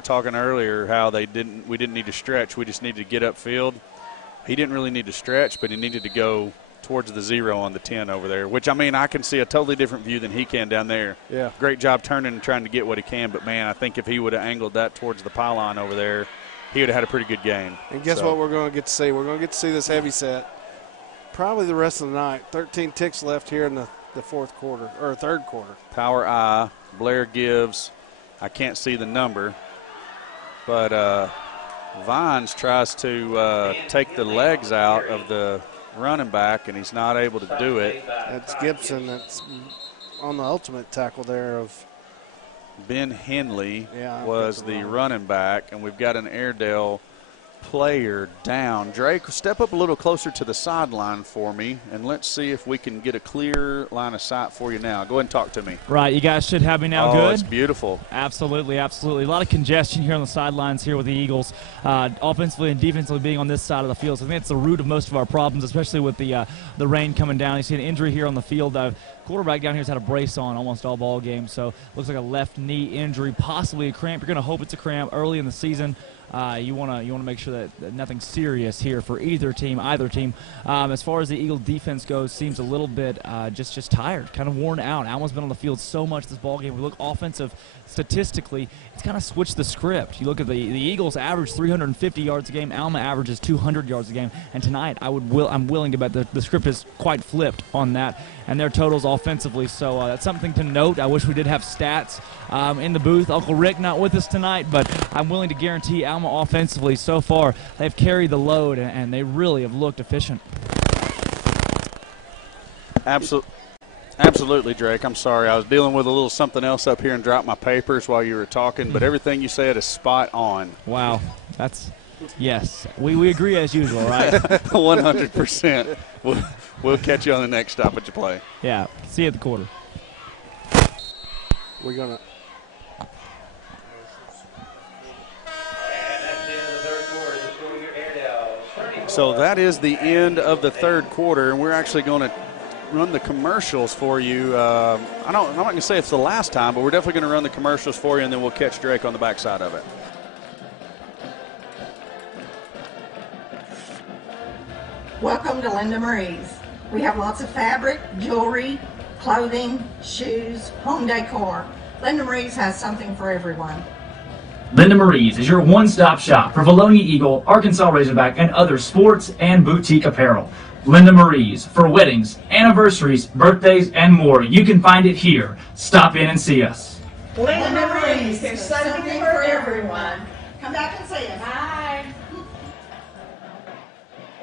talking earlier how we didn't need to stretch. We just needed to get upfield. He didn't really need to stretch, but he needed to go towards the 0 on the 10 over there, which, I mean, I can see a totally different view than he can down there. Yeah. Great job turning and trying to get what he can, but, man, I think if he would have angled that towards the pylon over there, he would have had a pretty good game. And guess what we're going to get to see? We're going to get to see this heavy set probably the rest of the night. 13 ticks left here in the fourth quarter, or third quarter. Power I, Blair gives, I can't see the number, but Vines tries to take the legs out of the running back, and he's not able to do it. That's Gibson. That's on the ultimate tackle there of Ben Henley was the running back, and we've got an Airedale player down. Drake, step up a little closer to the sideline for me, and let's see if we can get a clear line of sight for you now. Go ahead and talk to me. Right, you guys should have me now. Oh, good? It's beautiful. Absolutely, absolutely. A lot of congestion here on the sidelines here with the Eagles, offensively and defensively being on this side of the field. So I think it's the root of most of our problems, especially with the rain coming down. You see an injury here on the field. Quarterback down here has had a brace on almost all ball game, so looks like a left knee injury, possibly a cramp. You're going to hope it's a cramp early in the season. You want to make sure that nothing serious here for either team. As far as the Eagle defense goes, seems a little bit just tired, kind of worn out. Alma's been on the field so much this ball game. We look offensive statistically, it's kind of switched the script. You look at the Eagles average 350 yards a game. Alma averages 200 yards a game. And tonight, I'm willing to bet the script is quite flipped on that and their totals offensively. So that's something to note. I wish we did have stats in the booth. Uncle Rick not with us tonight, but I'm willing to guarantee Alma offensively so far they've carried the load and they really have looked efficient. Absolutely, Drake. I'm sorry. I was dealing with a little something else up here and dropped my papers while you were talking, but everything you said is spot on. Wow. Yes. We agree as usual, right? 100%. We'll catch you on the next stoppage of play. Yeah. See you at the quarter. We're going to. So that is the end of the third quarter, and we're actually going to run the commercials for you. I'm not going to say it's the last time, but we're definitely going to run the commercials for you, and then we'll catch Drake on the backside of it. Welcome to Linda Marie's. We have lots of fabric, jewelry, clothing, shoes, home decor. Linda Marie's has something for everyone. Linda Marie's is your one-stop shop for Vilonia Eagle, Arkansas Razorback, and other sports and boutique apparel. Linda Marie's for weddings, anniversaries, birthdays, and more. You can find it here. Stop in and see us. Linda Marie's, there's something for everyone. Come back and see us. Bye.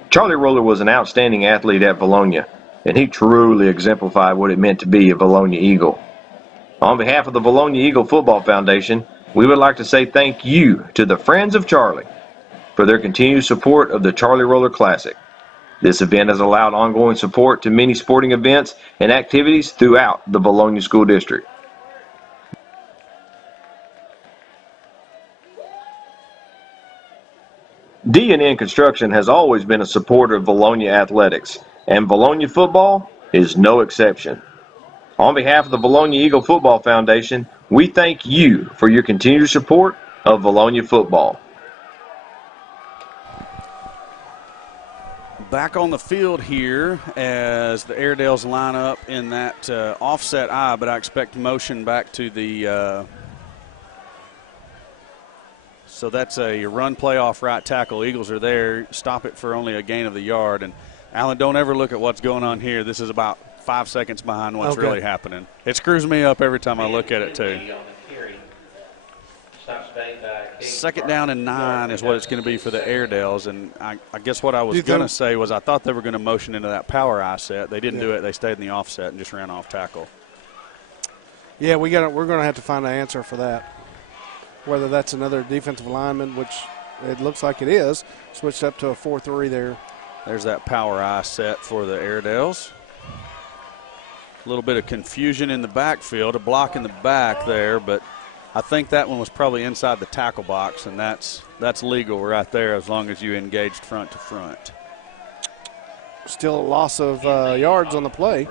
Charlie Roller was an outstanding athlete at Vilonia, and he truly exemplified what it meant to be a Vilonia Eagle. On behalf of the Vilonia Eagle Football Foundation, we would like to say thank you to the Friends of Charlie for their continued support of the Charlie Roller Classic. This event has allowed ongoing support to many sporting events and activities throughout the Vilonia School District. D&N Construction has always been a supporter of Vilonia athletics, and Vilonia football is no exception. On behalf of the Vilonia Eagle Football Foundation, we thank you for your continued support of Vilonia football. Back on the field here as the Airedales line up in that offset eye, but I expect motion back to the so that's a run play off right tackle. Eagles are there. Stop it for only a gain of the yard. And, Alan, don't ever look at what's going on here. This is about 5 seconds behind what's really happening. It screws me up every time I look at it, too. Second down and 9 is what it's going to be for the Airedales. And I guess what I was going to say was I thought they were going to motion into that power eye set. They didn't do it. They stayed in the offset and just ran off tackle. Yeah, we're going to have to find an answer for that. Whether that's another defensive lineman, which it looks like it is, switched up to a 4-3 there. There's that power eye set for the Airedales. A little bit of confusion in the backfield, a block in the back there, but I think that one was probably inside the tackle box, and that's legal right there as long as you engaged front to front. Still a loss of yards on the play.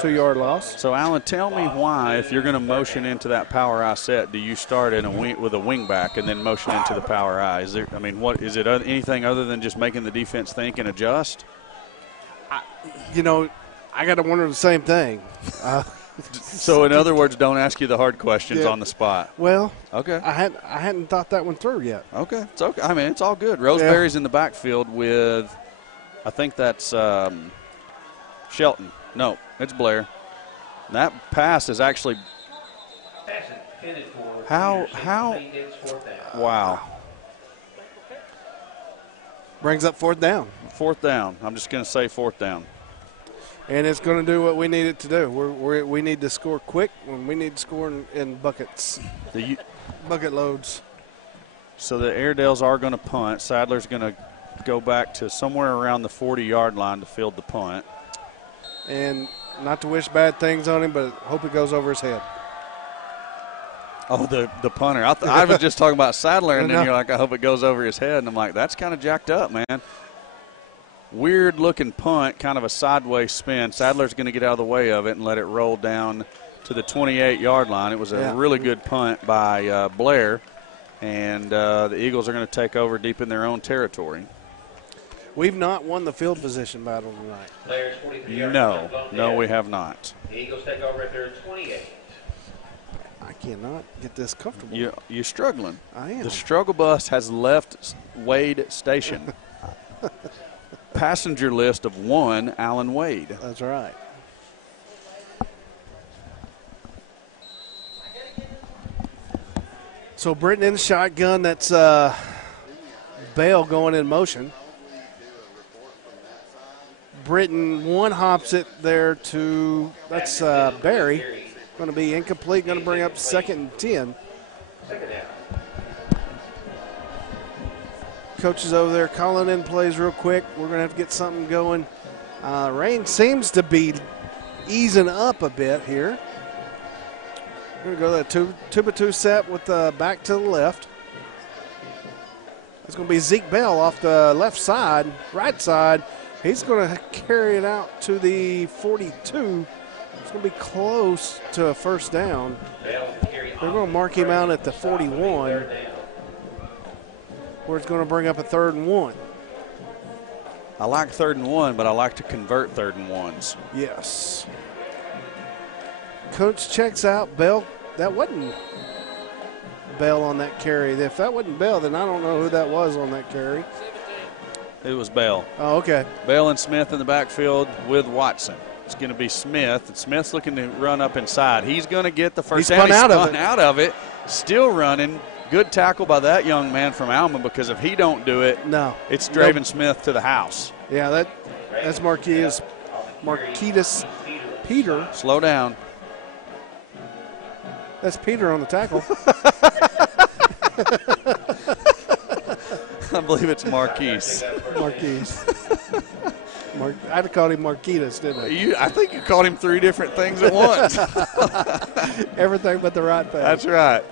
2-yard loss. So, Alan, tell me why, if you're going to motion into that power eye set, do you start with a wing back and then motion into the power eye? Is there? I mean, what is it? Anything other than just making the defense think and adjust? I got to wonder the same thing. So, in other words, don't ask you the hard questions on the spot. Well, okay. I hadn't thought that one through yet. Okay, it's okay. I mean, it's all good. Roseberry's in the backfield with, I think that's Shelton. No, it's Blair. And that pass is actually. How? Wow. Brings up fourth down. Fourth down. I'm just going to say fourth down. And it's going to do what we need it to do. We need to score quick when we need to score in buckets, bucket loads. So the Airedales are going to punt. Sadler's going to go back to somewhere around the 40-yard line to field the punt. And not to wish bad things on him, but hope it goes over his head. Oh, the punter. I was just talking about Sadler, and then you're like, I hope it goes over his head. And I'm like, that's kind of jacked up, man. Weird-looking punt, kind of a sideways spin. Sadler's going to get out of the way of it and let it roll down to the 28-yard line. It was a really good punt by Blair, and the Eagles are going to take over deep in their own territory. We've not won the field position battle tonight. No, we have not. The Eagles take over at their 28. I cannot get this comfortable. You're struggling. I am. The struggle bus has left Wade Station. Passenger list of 1, Alan Wade. That's right. So Britton in the shotgun. That's Bale going in motion. Britton one hops it there to, that's Barry. Going to be incomplete, going to bring up 2nd and 10. Coach is over there calling in plays real quick. We're going to have to get something going. Rain seems to be easing up a bit here. We're going to go that 2-by-2 set with the back to the left. It's going to be Zeke Bell off the left side, right side. He's going to carry it out to the 42. It's going to be close to a first down. They're going to mark him out at the 41. Where it's going to bring up a 3rd and 1. I like 3rd and 1, but I like to convert 3rd and 1s. Yes. Coach checks out. Bell, that wasn't Bell on that carry. If that wasn't Bell, then I don't know who that was on that carry. It was Bell. Oh, okay. Bell and Smith in the backfield with Watson. It's going to be Smith, and Smith's looking to run up inside. He's going to get the first down. He's spun out of it. Still running. Good tackle by that young man from Alma, because if he don't do it, it's Draven Smith to the house. Yeah, that's Marquise Peter. Slow down. That's Peter on the tackle. I believe it's Marquise. I'd have called him Marquitas, didn't I? I think you called him 3 different things at once. Everything but the right thing. That's right.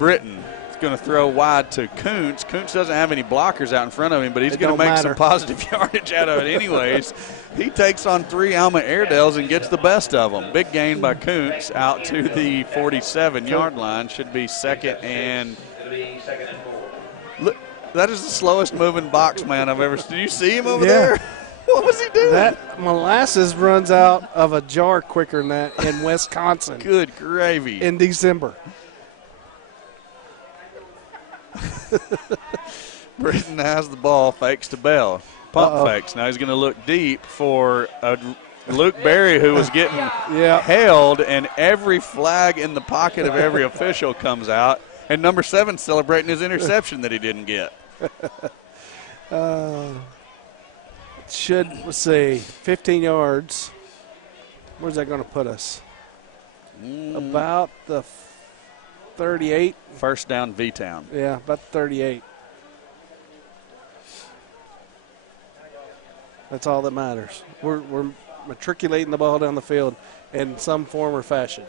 Britton going to throw wide to Kuntz. Kuntz doesn't have any blockers out in front of him, but he's going to make some positive yardage out of it anyways. He takes on 3 Alma Airedales and gets the best of them. Big gain by Kuntz out to the 47-yard line. Should be 2nd and 4. Look, that is the slowest moving box man I've ever seen. Did you see him over there? What was he doing? That molasses runs out of a jar quicker than that in Wisconsin. Good gravy. In December. Britton has the ball, fakes to Bell. Pump fakes. Now he's going to look deep for Luke Berry, who was getting held, and every flag in the pocket of every official comes out. And number 7 celebrating his interception that he didn't get. Let's see, 15 yards. Where's that going to put us? About the 38. First down, V-Town. Yeah, about 38. That's all that matters. We're matriculating the ball down the field in some form or fashion.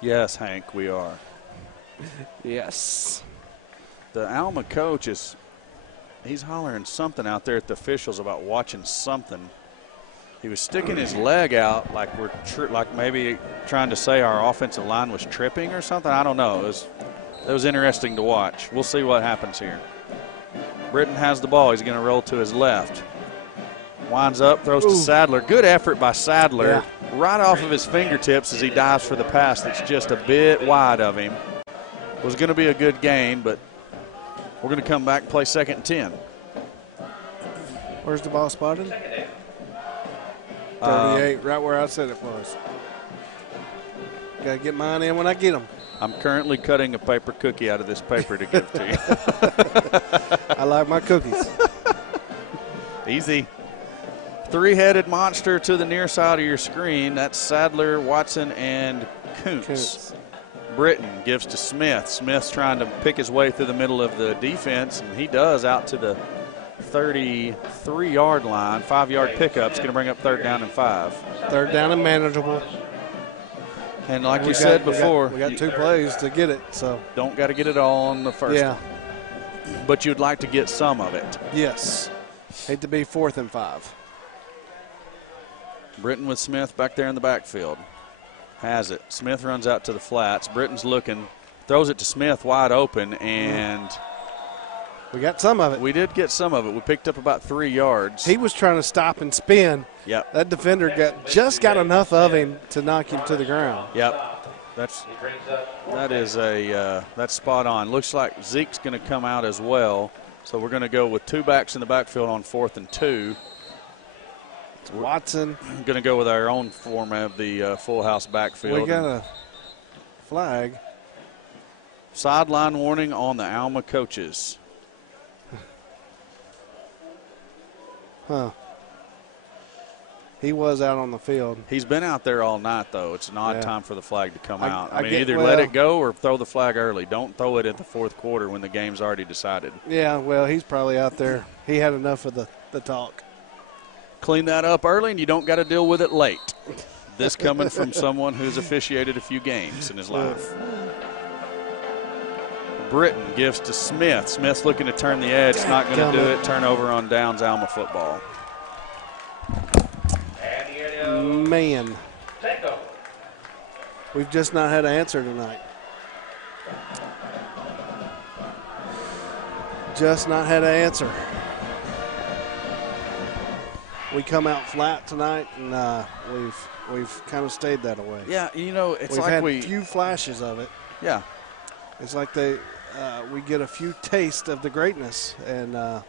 Yes, Hank, we are. Yes. The Alma coach he's hollering something out there at the officials about watching something. He was sticking his leg out like like maybe trying to say our offensive line was tripping or something. I don't know. It was interesting to watch. We'll see what happens here. Britton has the ball. He's going to roll to his left. Winds up, throws to Sadler. Good effort by Sadler. Right off of his fingertips as he dives for the pass that's just a bit wide of him. Was going to be a good gain, but we're going to come back and play 2nd and 10. Where's the ball spotted? 38, right where I said it was. Got to get mine in when I get them. I'm currently cutting a paper cookie out of this paper to give to you. I like my cookies. Easy. Three-headed monster to the near side of your screen. That's Sadler, Watson, and Kuntz. Britton gives to Smith. Smith's trying to pick his way through the middle of the defense, and he does out to the 33-yard line. 5-yard pickup. It's going to bring up 3rd down and 5. 3rd down and manageable. And like you said before, we got 2 plays to get it, so don't got to get it all on the first one. But you'd like to get some of it. Yes. Hate to be 4th and 5. Britton with Smith back there in the backfield. Has it. Smith runs out to the flats. Britton's looking, throws it to Smith wide open, and we got some of it. We did get some of it. We picked up about 3 yards. He was trying to stop and spin. Yep. That defender got enough of him to knock him to the ground. Yep. That's spot on. Looks like Zeke's going to come out as well. So we're going to go with 2 backs in the backfield on 4th and 2. It's Watson. Going to go with our own form of the full house backfield. We got a flag. Sideline warning on the Alma coaches. Huh. He was out on the field. He's been out there all night, though. It's an odd time for the flag to come out. I mean, either let it go or throw the flag early. Don't throw it in the 4th quarter when the game's already decided. Yeah, well, he's probably out there. He had enough of the talk. Clean that up early, and you don't got to deal with it late. This coming from someone who's officiated a few games in his life. Britton gives to Smith. Smith's looking to turn the edge. Not going to do it. Turnover on downs, Alma football. Man. We've just not had an answer tonight. Just not had an answer. We come out flat tonight, and we've kind of stayed that way. Yeah, you know, it's we've like had a few flashes of it. Yeah. It's like we get a few tastes of the greatness, and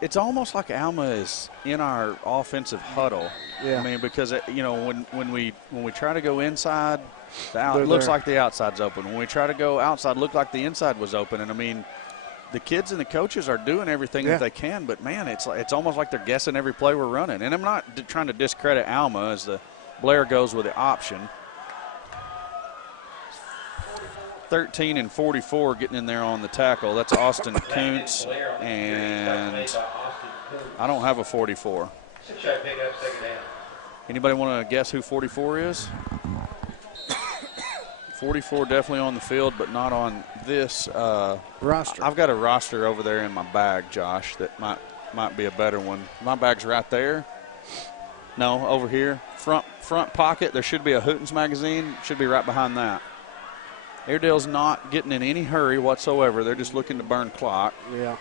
it's almost like Alma is in our offensive huddle. Yeah. I mean, because when we try to go inside, it looks like the outside's open. When we try to go outside, it looked like the inside was open. And I mean, the kids and the coaches are doing everything that they can, but man, it's almost like they're guessing every play we're running. And I'm not trying to discredit Alma as the Blair goes with the option. 13 and 44 getting in there on the tackle. That's Austin Kuntz, and I don't have a 44. Anybody want to guess who 44 is? 44 definitely on the field, but not on this roster. I've got a roster over there in my bag, Josh, that might be a better one. My bag's right there. No, over here. Front pocket, there should be a Hootens magazine. Should be right behind that. Airedale's not getting in any hurry whatsoever. They're just looking to burn clock. Yeah.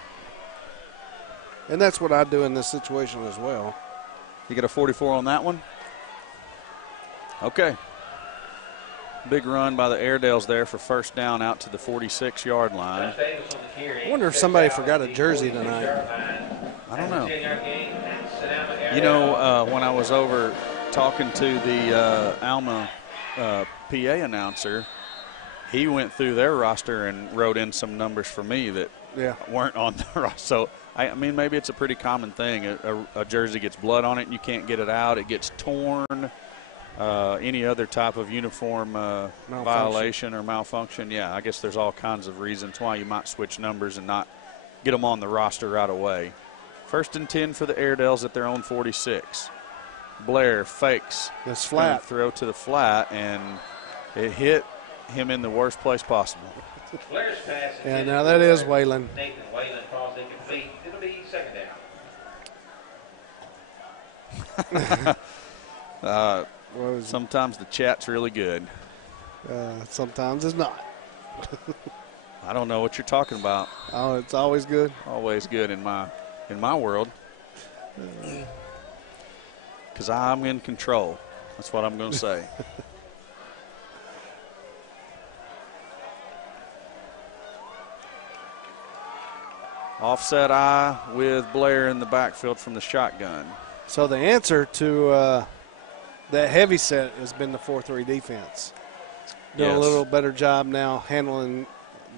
And that's what I do in this situation as well. You get a 44 on that one? Okay. Big run by the Airedales there for 1st down out to the 46-yard line. I wonder if somebody forgot a jersey tonight. I don't know. You know, when I was over talking to the Alma PA announcer, he went through their roster and wrote in some numbers for me that weren't on the roster. So, I mean, maybe it's a pretty common thing. A jersey gets blood on it and you can't get it out. It gets torn. Any other type of uniform violation or malfunction. Yeah, I guess there's all kinds of reasons why you might switch numbers and not get them on the roster right away. 1st and 10 for the Airedales at their own 46. Blair fakes. It's flat. Throw to the flat, and it hit him in the worst place possible. Yeah, now that is Waylon. Nathan Waylon calls incomplete. It'll be 2nd down. Sometimes the chat's really good. Sometimes it's not. I don't know what you're talking about. Oh, it's always good. Always good in my world. Because I'm in control. That's what I'm going to say. Offset eye with Blair in the backfield from the shotgun. So the answer to that heavy set has been the 4-3 defense. Doing a little better job now handling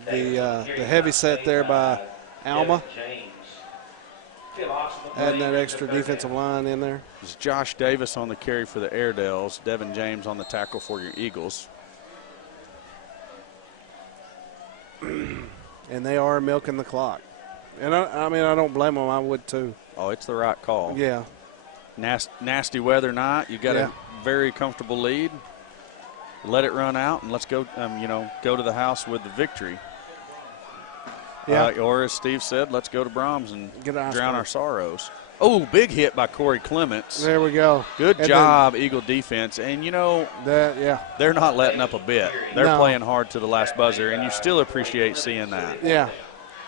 the heavy set there by Alma. Adding that extra defensive line in there. It's Josh Davis on the carry for the Airedales. Devin James on the tackle for your Eagles. And they are milking the clock. And I mean, I don't blame them. I would too. Oh, it's the right call. Yeah. Nasty weather night. You got a very comfortable lead. Let it run out, and let's go. Go to the house with the victory. Yeah. Or as Steve said, let's go to Brahms and drown our sorrows. Oh, big hit by Corey Clements. There we go. Good job, Eagle defense. And, they're not letting up a bit. They're playing hard to the last buzzer, and you still appreciate seeing that. Yeah.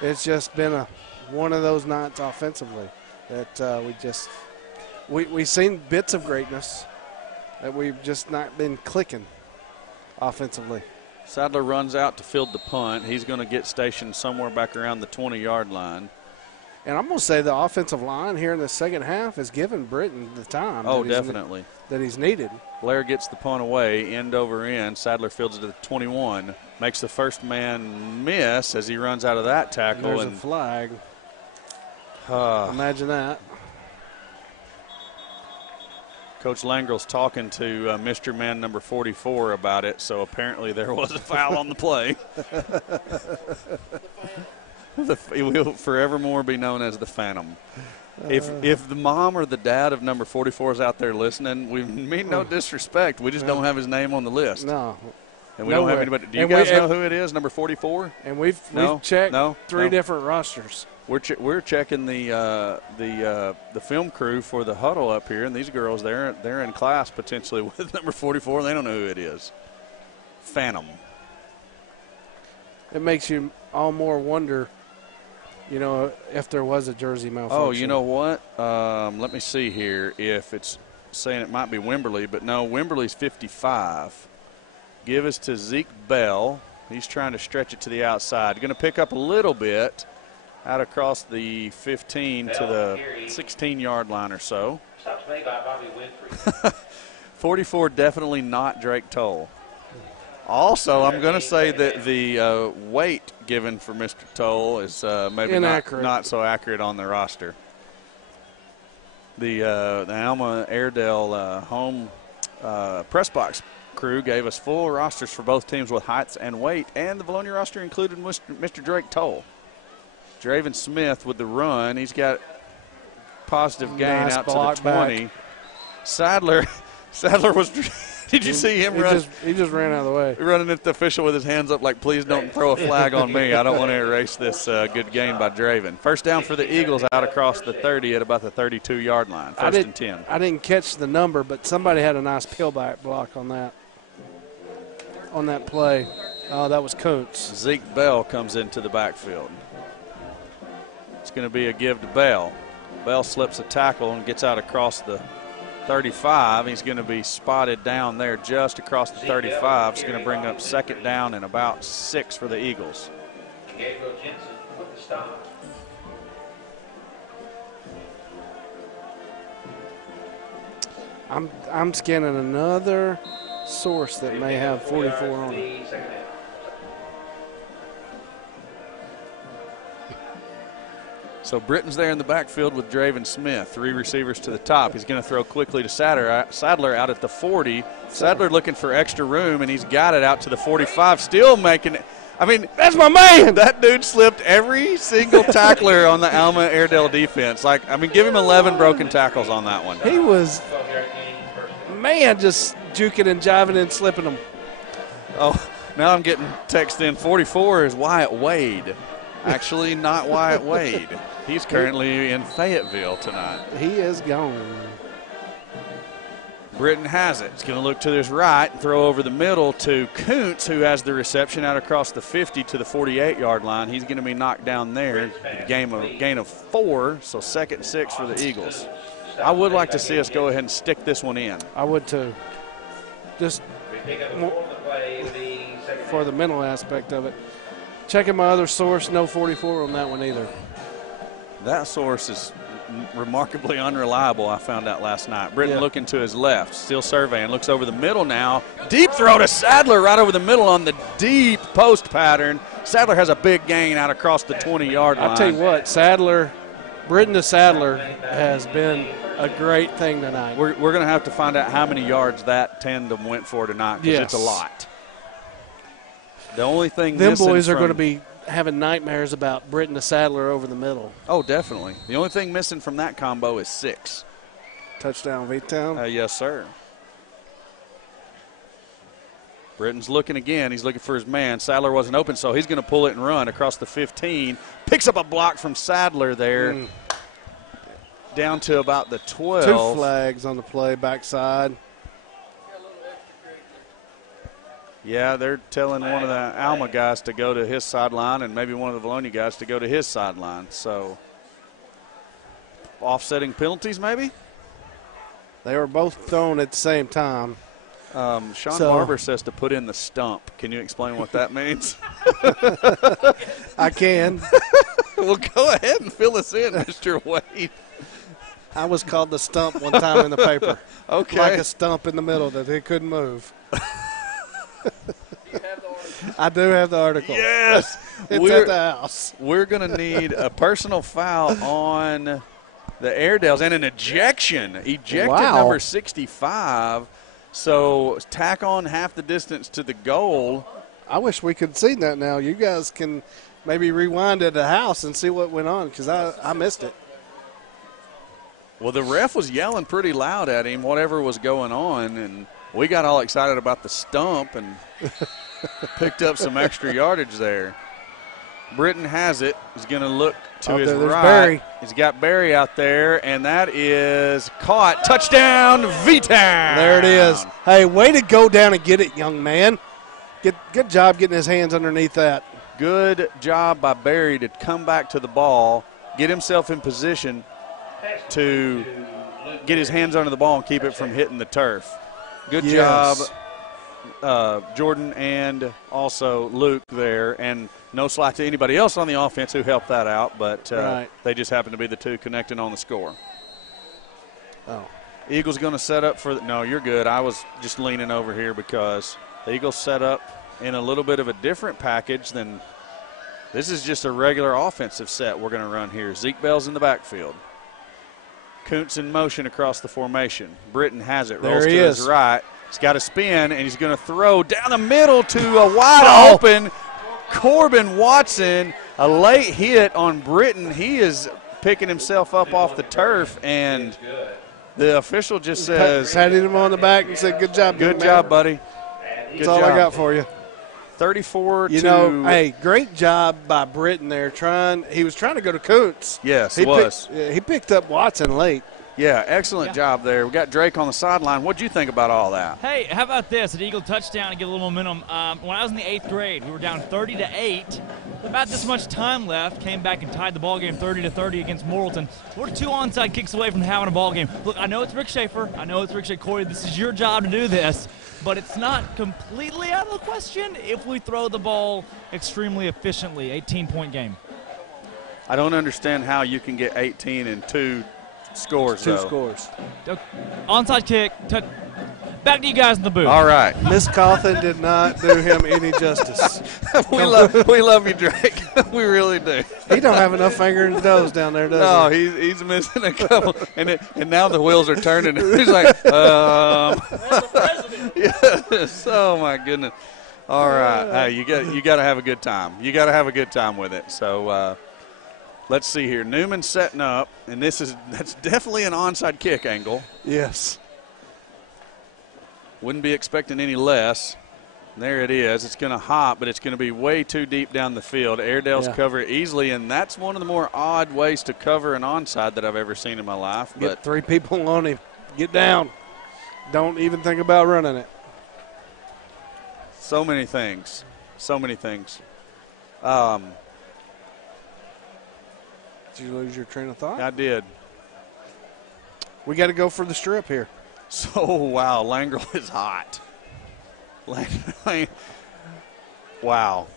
It's just been one of those nights offensively that we've seen bits of greatness that we've just not been clicking offensively. Sadler runs out to field the punt. He's going to get stationed somewhere back around the 20-yard line. And I'm going to say the offensive line here in the second half has given Britton the time. Oh, definitely. That he's needed. Blair gets the punt away, end over end. Sadler fields it to the 21. Makes the first man miss as he runs out of that tackle. There's a flag. Imagine that. Coach Langrel's talking to Mr. Man number 44 about it, so apparently there was a foul on the play. He will forevermore be known as the Phantom. If the mom or the dad of number 44 is out there listening, we mean no disrespect. We just don't have his name on the list. No. And we don't have anybody. Do you guys know who it is, number 44? And we've checked three different rosters. We're checking the film crew for the huddle up here, and these girls they're in class potentially with number 44. They don't know who it is. Phantom. It makes you all more wonder, if there was a jersey malfunction. Oh, you know what? Let me see here if it's saying it might be Wimberly, but no, Wimberly's 55. Give us to Zeke Bell. He's trying to stretch it to the outside. Going to pick up a little bit out across the 15 to the 16-yard line or so. Stops made by Bobby Winfrey. 44 definitely not Drake Toll. Also, I'm going to say that the weight given for Mr. Toll is maybe not so accurate on the roster. The Alma Airedale home press box crew gave us full rosters for both teams with heights and weight, and the Vilonia roster included Mr. Drake Toll. Draven Smith with the run. He's got positive gain out to the 20. Back. Sadler was – did you see him run? He just ran out of the way. Running at the official with his hands up like, please don't throw a flag on me. I don't want to erase this good gain by Draven. First down for the Eagles out across the 30 at about the 32-yard line. First and 10. I didn't catch the number, but somebody had a nice peelback block on that play. Oh, that was Coates. Zeke Bell comes into the backfield. It's going to be a give to Bell. Bell slips a tackle and gets out across the 35. He's going to be spotted down there just across the 35. It's going to bring up second down and about 6 for the Eagles. Gabriel Jensen with the stop. I'm scanning another source that may have 44 on it. So Britton's there in the backfield with Draven Smith. 3 receivers to the top. He's going to throw quickly to Sadler out at the 40. Sadler looking for extra room, and he's got it out to the 45. Still making it. I mean, that's my man. That dude slipped every single tackler on the Alma Airedale defense. Give him 11 broken tackles on that one. He was, just juking and jiving and slipping them. Oh, now I'm getting text in. 44 is Wyatt Wade. Actually, not Wyatt Wade. He's currently in Fayetteville tonight. He is gone. Britton has it. He's going to look to his right and throw over the middle to Kuntz, who has the reception out across the 50 to the 48-yard line. He's going to be knocked down there. Gain of 4, so 2nd and 6 for the Eagles. I would like to see us go ahead and stick this one in. I would too. Just for the mental aspect of it. Checking my other source, no 44 on that one either. That source is remarkably unreliable, I found out last night. Britton looking to his left, still surveying, looks over the middle now. Deep throw to Sadler right over the middle on the deep post pattern. Sadler has a big gain out across the 20-yard line. I'll tell you what, Britton to Sadler has been a great thing tonight. We're going to have to find out how many yards that tandem went for tonight, because it's a lot. The only thing them boys are going to be having nightmares about Britton to Sadler over the middle. Oh, definitely. The only thing missing from that combo is 6. Touchdown, V-Town? Yes, sir. Britton's looking again. He's looking for his man. Sadler wasn't open, so he's going to pull it and run across the 15. Picks up a block from Sadler there. Down to about the 12. 2 flags on the play, backside. Yeah, they're telling one of the Alma guys to go to his sideline and maybe one of the Vilonia guys to go to his sideline. So, offsetting penalties maybe? They were both thrown at the same time. Sean Barber says to put in the stump. Can you explain what that means? I can. Well, go ahead and fill us in, Mr. Wade. I was called the stump one time in the paper. Okay. Like a stump in the middle that he couldn't move. I do have the article. Yes. It's at the house. We're going to need a personal foul on the Airedales and an ejection. Ejected number 65. So tack on half the distance to the goal. I wish we could see that now. You guys can maybe rewind at the house and see what went on, because I missed it. Well, the ref was yelling pretty loud at him, whatever was going on, and we got all excited about the stump and picked up some extra yardage there. Britton has it. He's going to look to his right. Barry. He's got Barry out there, and that is caught. Touchdown, V-Town. There it is. Hey, way to go down and get it, young man. Good job getting his hands underneath that. Good job by Barry to come back to the ball, get himself in position to get his hands under the ball and keep it from hitting the turf. Good job, Jordan and also Luke there. And no slight to anybody else on the offense who helped that out, but they just happened to be the two connecting on the score. Oh. Eagles going to set up for – no, you're good. I was just leaning over here because the Eagles set up in a little bit of a different package than – this is just a regular offensive set we're going to run here. Zeke Bell's in the backfield. Kuntz in motion across the formation. Britton has it. Rolls to his right. He's got a spin, and he's going to throw down the middle to a wide open Corbin Watson. A late hit on Britton. He is picking himself up off the turf, and the official just says, patted him on the back and said, good job, good job, buddy. That's all I got for you. 34 you know, hey, great job by Britton there. He was trying to go to Kuntz. Yes, he was. He picked up Watson late. Yeah, excellent job there. We got Drake on the sideline. What do you think about all that? Hey, how about this? An Eagle touchdown to get a little momentum. When I was in the 8th grade, we were down 30-8. About this much time left. Came back and tied the ball game 30-30 against Morrilton. We're 2 onside kicks away from having a ball game. Look, I know it's Rick Schaefer. I know it's Rick Schaefer. Corey, this is your job to do this. But it's not completely out of the question if we throw the ball extremely efficiently. 18-point game. I don't understand how you can get 18 in 2 scores, Two scores. Onside kick. Back to you guys in the booth. All right. Miss Cawthon did not do him any justice. we love you, Drake. We really do. He don't have enough finger in his toes down there, does he? No, he's missing a couple. and now the wheels are turning. He's like, yes. Oh, my goodness. All right. Hey, you got to have a good time. You got to have a good time with it. So, let's see here. Newman setting up, and that's definitely an onside kick angle. Yes. Wouldn't be expecting any less. There it is. It's going to hop, but it's going to be way too deep down the field. Airedales cover it easily, and that's one of the more odd ways to cover an onside that I've ever seen in my life. Get 3 people on him. Get down. Don't even think about running it. So many things. So many things. Did you lose your train of thought? I did. We got to go for the strip here. So, wow, Langrel is hot. Wow.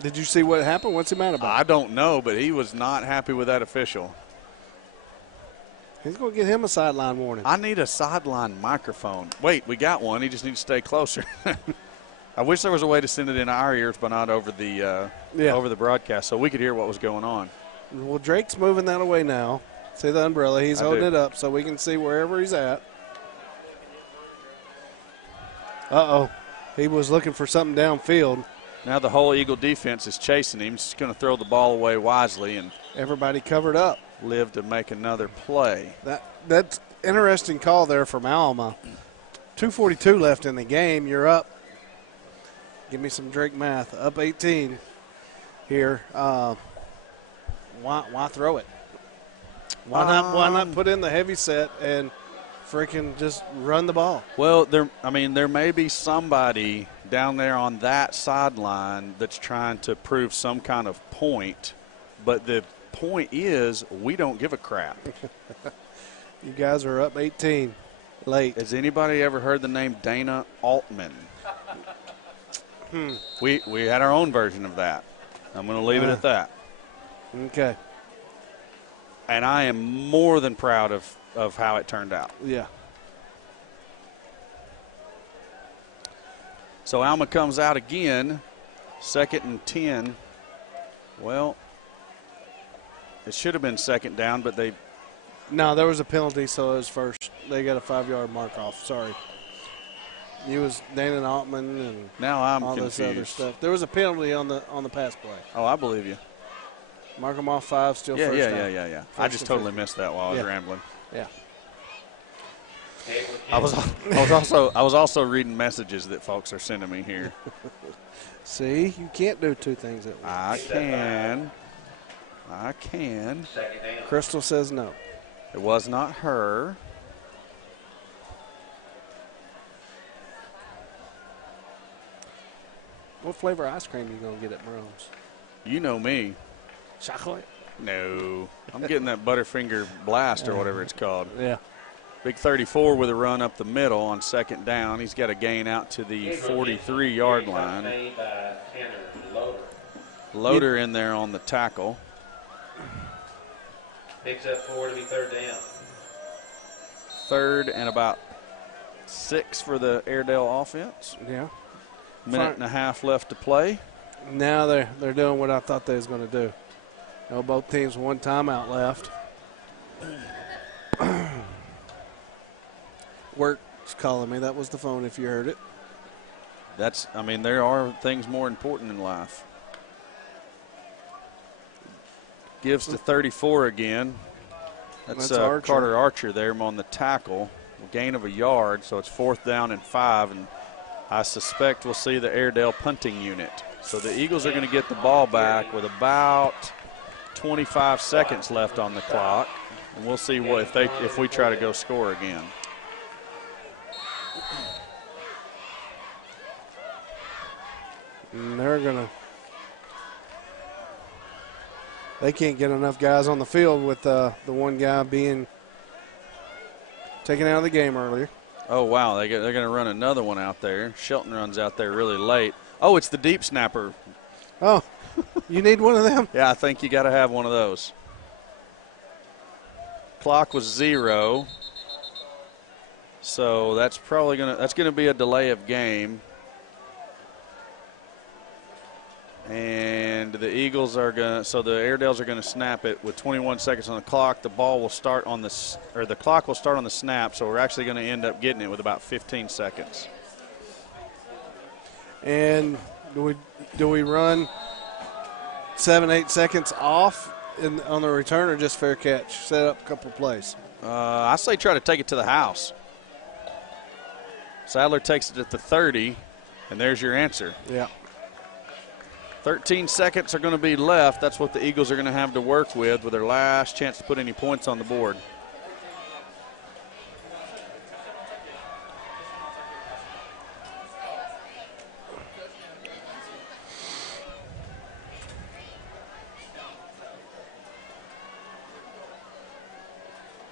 Did you see what happened? What's he mad about? I don't know, but he was not happy with that official. He's going to get him a sideline warning. I need a sideline microphone. Wait, we got one. He just needs to stay closer. I wish there was a way to send it in our ears, but not over the over the broadcast, so we could hear what was going on. Well, Drake's moving that away now. See the umbrella? He's holding it up so we can see wherever he's at. Uh-oh. He was looking for something downfield. Now the whole Eagle defense is chasing him. He's just going to throw the ball away wisely and everybody covered up. Live to make another play. That's interesting call there from Alma. 2:42 left in the game. You're up. Give me some Drake math. Up 18 here. Why throw it? Why not put in the heavy set and freaking just run the ball? Well, there may be somebody down there on that sideline that's trying to prove some kind of point, but the point is we don't give a crap. You guys are up 18 late. Has anybody ever heard the name Dana Altman? We had our own version of that. I'm going to leave it at that. Okay. And I am more than proud of how it turned out. Yeah. So Alma comes out again, 2nd and 10. Well, it should have been second down, but they. No, there was a penalty, so it was first. They got a 5-yard mark off. Sorry. It was Dana Altman and now I'm all confused. this other stuff. There was a penalty on the pass play. Oh, I believe you. Mark them off 5, still first down. Yeah. I just totally missed that while I was rambling. Yeah. I was also reading messages that folks are sending me here. See, you can't do two things at once. I can. Crystal says no. It was not her. What flavor ice cream you gonna get at Maroon's? You know me. Chocolate? No. I'm getting that Butterfinger Blast or whatever it's called. Yeah. Big 34 with a run up the middle on second down. He's got a gain out to the 43-yard line. Loader in there on the tackle. Picks up 4 to be third down. Third and about 6 for the Airedale offense. Yeah. Minute and a half left to play. Now they're doing what I thought they was going to do. No, both teams one timeout left. Work's calling me. That was the phone if you heard it. There are things more important in life. Gives to 34 again. That's Carter Archer there on the tackle. Gain of a yard, so it's 4th down and 5, and I suspect we'll see the Airedale punting unit. So the Eagles are going to get the ball back with about 25 seconds left on the clock, and we'll see if we try to go score again. And they can't get enough guys on the field with the one guy being taken out of the game earlier. Oh, wow, they're going to run another one out there. Shelton runs out there really late. Oh, it's the deep snapper. Oh, you need one of them? Yeah, I think you got to have one of those. Clock was 0. So that's probably going to be a delay of game. And the Eagles are going to, so the Airedales are going to snap it with 21 seconds on the clock. The ball will start on the clock will start on the snap, so we're actually going to end up getting it with about 15 seconds. And do we run 7-8 seconds off on the return, or just fair catch? Set up a couple plays. I say try to take it to the house. Sadler takes it at the 30, and there's your answer. Yeah. 13 seconds are going to be left. That's what the Eagles are going to have to work with their last chance to put any points on the board.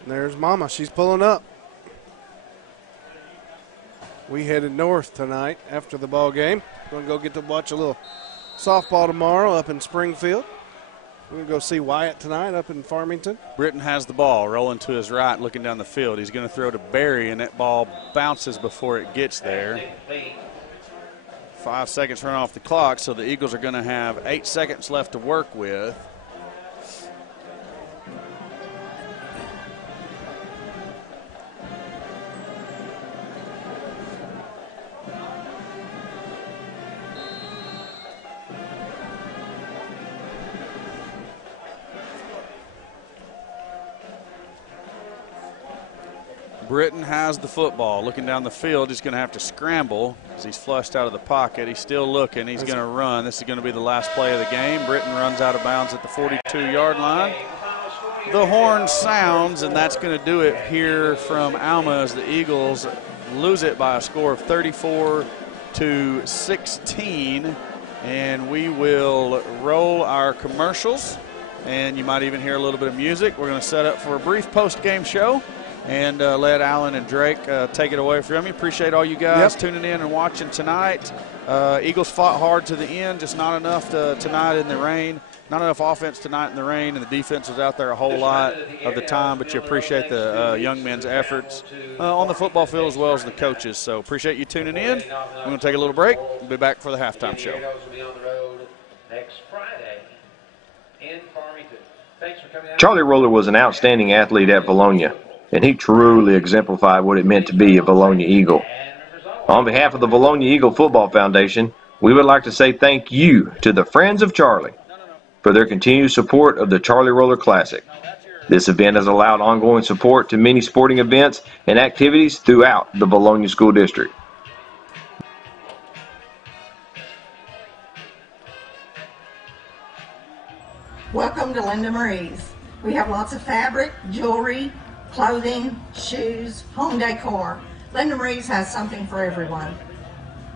There's Mama. She's pulling up. We headed north tonight after the ball game. Going to go get to watch a little softball tomorrow up in Springfield. We're going to go see Wyatt tonight up in Farmington. Britton has the ball rolling to his right, looking down the field. He's going to throw to Barry, and that ball bounces before it gets there. 5 seconds run off the clock, so the Eagles are going to have 8 seconds left to work with. Britton has the football. Looking down the field, he's going to have to scramble as he's flushed out of the pocket. He's still looking. He's going to run. This is going to be the last play of the game. Britton runs out of bounds at the 42-yard line. The horn sounds, and that's going to do it here from Alma as the Eagles lose it by a score of 34-16. And we will roll our commercials, and you might even hear a little bit of music. We're going to set up for a brief post-game show and let Alan and Drake take it away from you. Appreciate all you guys tuning in and watching tonight. Eagles fought hard to the end, just not enough tonight in the rain. Not enough offense tonight in the rain, and the defense was out there a whole lot of the time, but you appreciate the young men's efforts on the football field as well as the coaches. So appreciate you tuning in. We're going to take a little break. We'll be back for the halftime show. Charlie Roller was an outstanding athlete at Vilonia, and he truly exemplified what it meant to be a Vilonia Eagle. On behalf of the Vilonia Eagle Football Foundation, we would like to say thank you to the Friends of Charlie for their continued support of the Charlie Roller Classic. This event has allowed ongoing support to many sporting events and activities throughout the Vilonia School District. Welcome to Linda Marie's. We have lots of fabric, jewelry, clothing, shoes, home decor. Linda Marie's has something for everyone.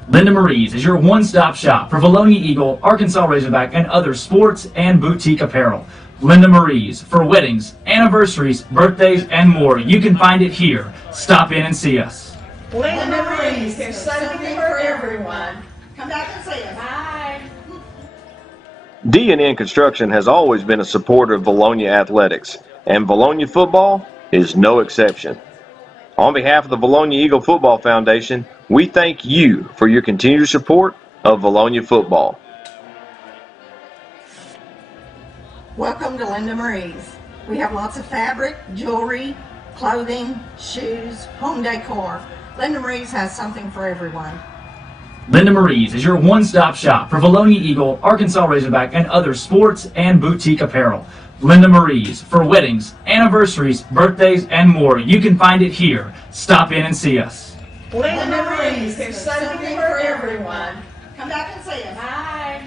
Linda Marie's is your one-stop shop for Vilonia Eagle, Arkansas Razorback, and other sports and boutique apparel. Linda Marie's for weddings, anniversaries, birthdays, and more. You can find it here. Stop in and see us. Linda Marie's, there's something for everyone. Come back and see us. Bye. D&N Construction has always been a supporter of Vilonia athletics, and Vilonia football is no exception. On behalf of the Vilonia Eagle Football Foundation, we thank you for your continued support of Vilonia football. Welcome to Linda Marie's. We have lots of fabric, jewelry, clothing, shoes, home decor. Linda Marie's has something for everyone. Linda Marie's is your one-stop shop for Vilonia Eagle, Arkansas Razorback, and other sports and boutique apparel. Linda Marie's for weddings, anniversaries, birthdays, and more. You can find it here. Stop in and see us. Linda Marie's, there's something for everyone. Come back and see us. Bye.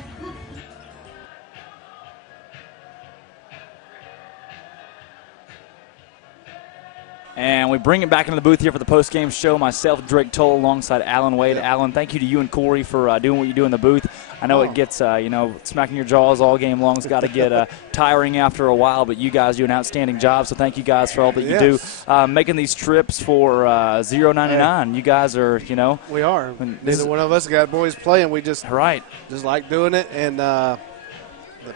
And we bring it back into the booth here for the post-game show. Myself, Drake Toll, alongside Alan Wade. Alan, thank you to you and Corey for doing what you do in the booth. I know it gets, smacking your jaws all game long has got to get tiring after a while, but you guys do an outstanding job, so thank you guys for all that you do. Making these trips for $0.99. You guys are, We are. Neither one of us got boys playing. We just like doing it, and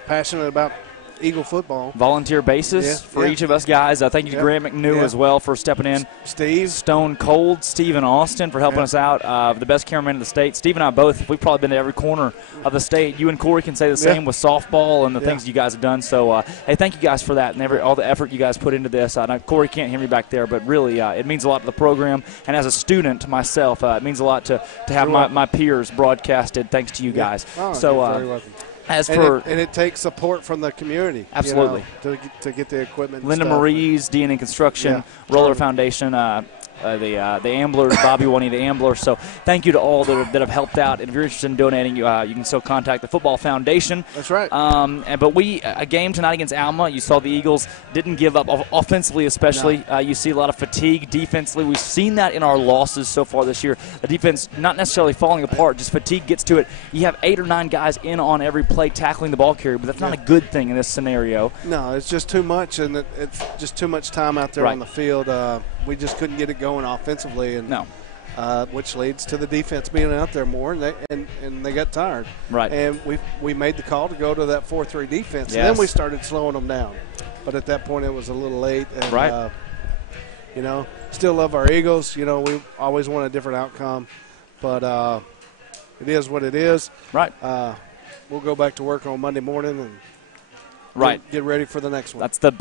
passionate about Eagle football. Volunteer basis for each of us guys. Thank you to Grant McNew as well for stepping in. Steve. Stone Cold. Stephen Austin for helping us out. The best cameraman in the state. Steve and I both, we've probably been to every corner of the state. You and Corey can say the same with softball and the things you guys have done. So, hey, thank you guys for that and all the effort you guys put into this. Corey can't hear me back there, but really it means a lot to the program. And as a student myself, it means a lot to have my peers broadcasted thanks to you guys. Oh, so, you're very welcome. And it takes support from the community. Absolutely. To get the equipment. Linda Marie's, D&N Construction, Roller Foundation. the Amblers, Bobby Juanita Ambler. So thank you to all that have helped out. And if you're interested in donating, you can still contact the Football Foundation. That's right. But a game tonight against Alma, you saw the Eagles didn't give up offensively, especially. No. You see a lot of fatigue defensively. We've seen that in our losses so far this year. The defense not necessarily falling apart, just fatigue gets to it. You have 8 or 9 guys in on every play tackling the ball carrier, but that's not a good thing in this scenario. No, it's just too much, and it's just too much time out there on the field. We just couldn't get it going offensively, and which leads to the defense being out there more, and they got tired. Right. And we made the call to go to that 4-3 defense, and then we started slowing them down. But at that point, it was a little late. And, still love our Eagles. We always want a different outcome, but it is what it is. Right. We'll go back to work on Monday morning and get ready for the next one. That's the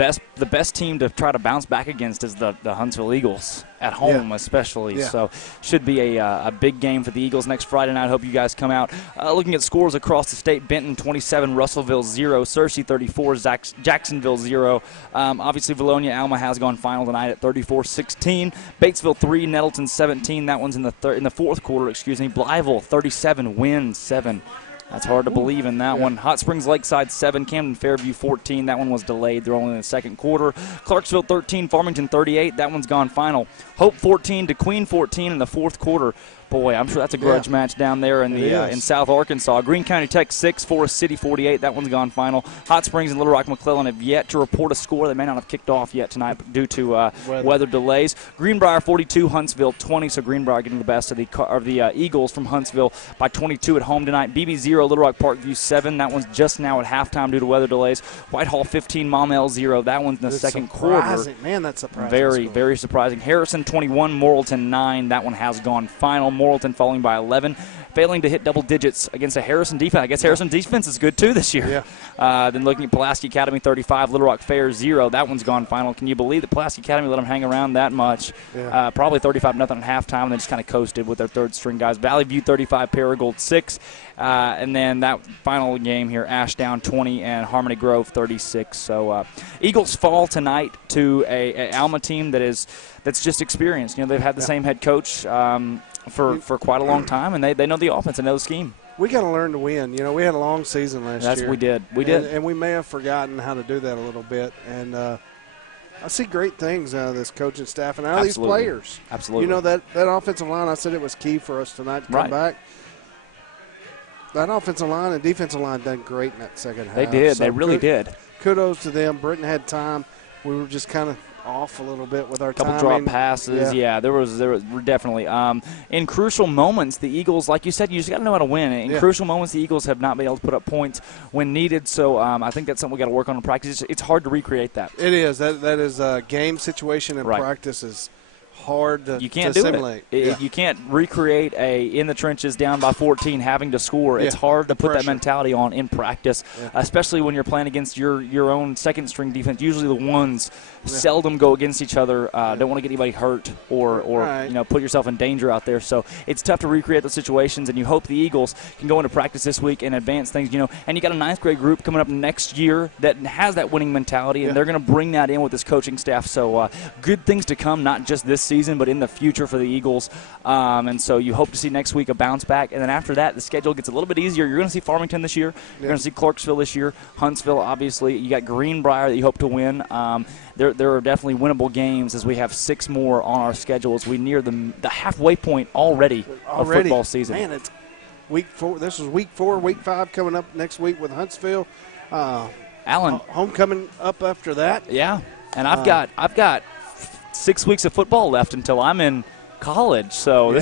best team to try to bounce back against is the Huntsville Eagles at home, especially. Yeah. So should be a big game for the Eagles next Friday night. I hope you guys come out. Looking at scores across the state: Benton 27, Russellville 0, Searcy 34, Jacksonville 0. Obviously, Vilonia Alma has gone final tonight at 34-16. Batesville 3, Nettleton 17. That one's in the fourth quarter. Blytheville 37, Wynn 7. That's hard to believe in that one. Hot Springs Lakeside 7, Camden Fairview 14. That one was delayed. They're only in the second quarter. Clarksville 13, Farmington 38. That one's gone final. Hope 14, DeQueen 14 in the fourth quarter. Boy, I'm sure that's a grudge match down there in South Arkansas. Greene County Tech 6, Forest City 48. That one's gone final. Hot Springs and Little Rock McClellan have yet to report a score. They may not have kicked off yet tonight due to weather delays. Greenbrier 42, Huntsville 20. So Greenbrier getting the best of the Eagles from Huntsville by 22 at home tonight. BB 0, Little Rock Parkview 7. That one's just now at halftime due to weather delays. Whitehall 15, Maumelle 0. That one's in the second quarter. Man, that's surprising. Very, very surprising. Harrison 21, Morrilton 9. That one has gone final. Morrilton falling by 11, failing to hit double digits against a Harrison defense. I guess Harrison defense is good too this year. Yeah. Then looking at Pulaski Academy 35, Little Rock Fair 0. That one's gone final. Can you believe that Pulaski Academy let them hang around that much? Yeah. Probably 35-0 at halftime, and they just kind of coasted with their third string guys. Valley View 35, Paragould 6. And then that final game here, Ashdown 20 and Harmony Grove 36. So Eagles fall tonight to a Alma team that's just experienced. They've had the same head coach for quite a long time, and they know the offense and know the scheme. We got to learn to win. We had a long season last year. We did. We did. And we may have forgotten how to do that a little bit. And I see great things out of this coaching staff and out of these players. Absolutely. That offensive line, I said it was key for us tonight to come back. That offensive line and defensive line done great in that second half. They did. So they really did. Kudos to them. Britain had time. We were just kind of off a little bit with our couple timing. Drop passes. Yeah, there was definitely in crucial moments the Eagles, like you said, you just got to know how to win. In crucial moments, the Eagles have not been able to put up points when needed. So I think that's something we got to work on in practice. It's hard to recreate that. It is. That is a game situation in practice is hard to simulate. You can't recreate in the trenches down by 14 having to score. It's hard to put that mentality on in practice, especially when you're playing against your own second string defense. Usually the ones seldom go against each other. Don't want to get anybody hurt or put yourself in danger out there. So it's tough to recreate those situations, and you hope the Eagles can go into practice this week and advance things. And you got a ninth grade group coming up next year that has that winning mentality, and they're going to bring that in with this coaching staff. So good things to come, not just this season, but in the future for the Eagles. And so you hope to see next week a bounce back. And then after that, the schedule gets a little bit easier. You're going to see Farmington this year. You're going to see Clarksville this year. Huntsville, obviously. You got Greenbrier that you hope to win. There are definitely winnable games as we have 6 more on our schedule as we near the halfway point already of football season. Man, it's week 4. This is week 4, week 5 coming up next week with Huntsville. Allen. Homecoming up after that. Yeah, and I've got 6 weeks of football left until I'm in college. So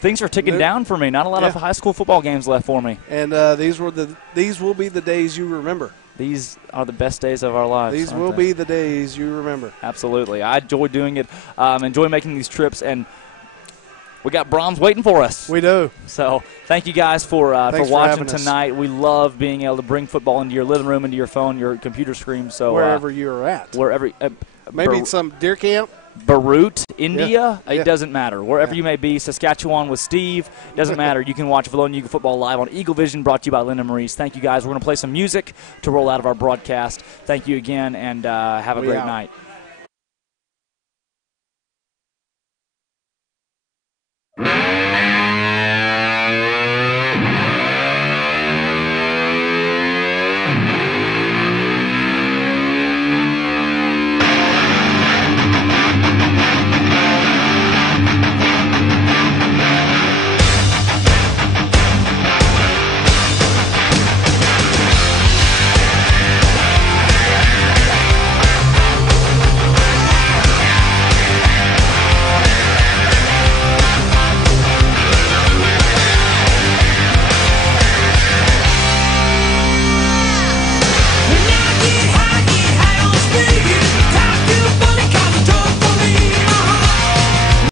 things are ticking down for me. Not a lot of high school football games left for me. And these will be the days you remember. These are the best days of our lives. These will be the days you remember. Absolutely. I enjoy doing it. Enjoy making these trips, and we got Brahms waiting for us. We do. So thank you guys for watching tonight. We love being able to bring football into your living room, into your phone, your computer screen. So wherever you're at. Maybe some deer camp. Beirut, India, it doesn't matter. Wherever you may be, Saskatchewan with Steve, doesn't matter. You can watch Vilonia Eagle Football live on Eagle Vision, brought to you by Linda Maurice. Thank you, guys. We're going to play some music to roll out of our broadcast. Thank you again, and have a great night.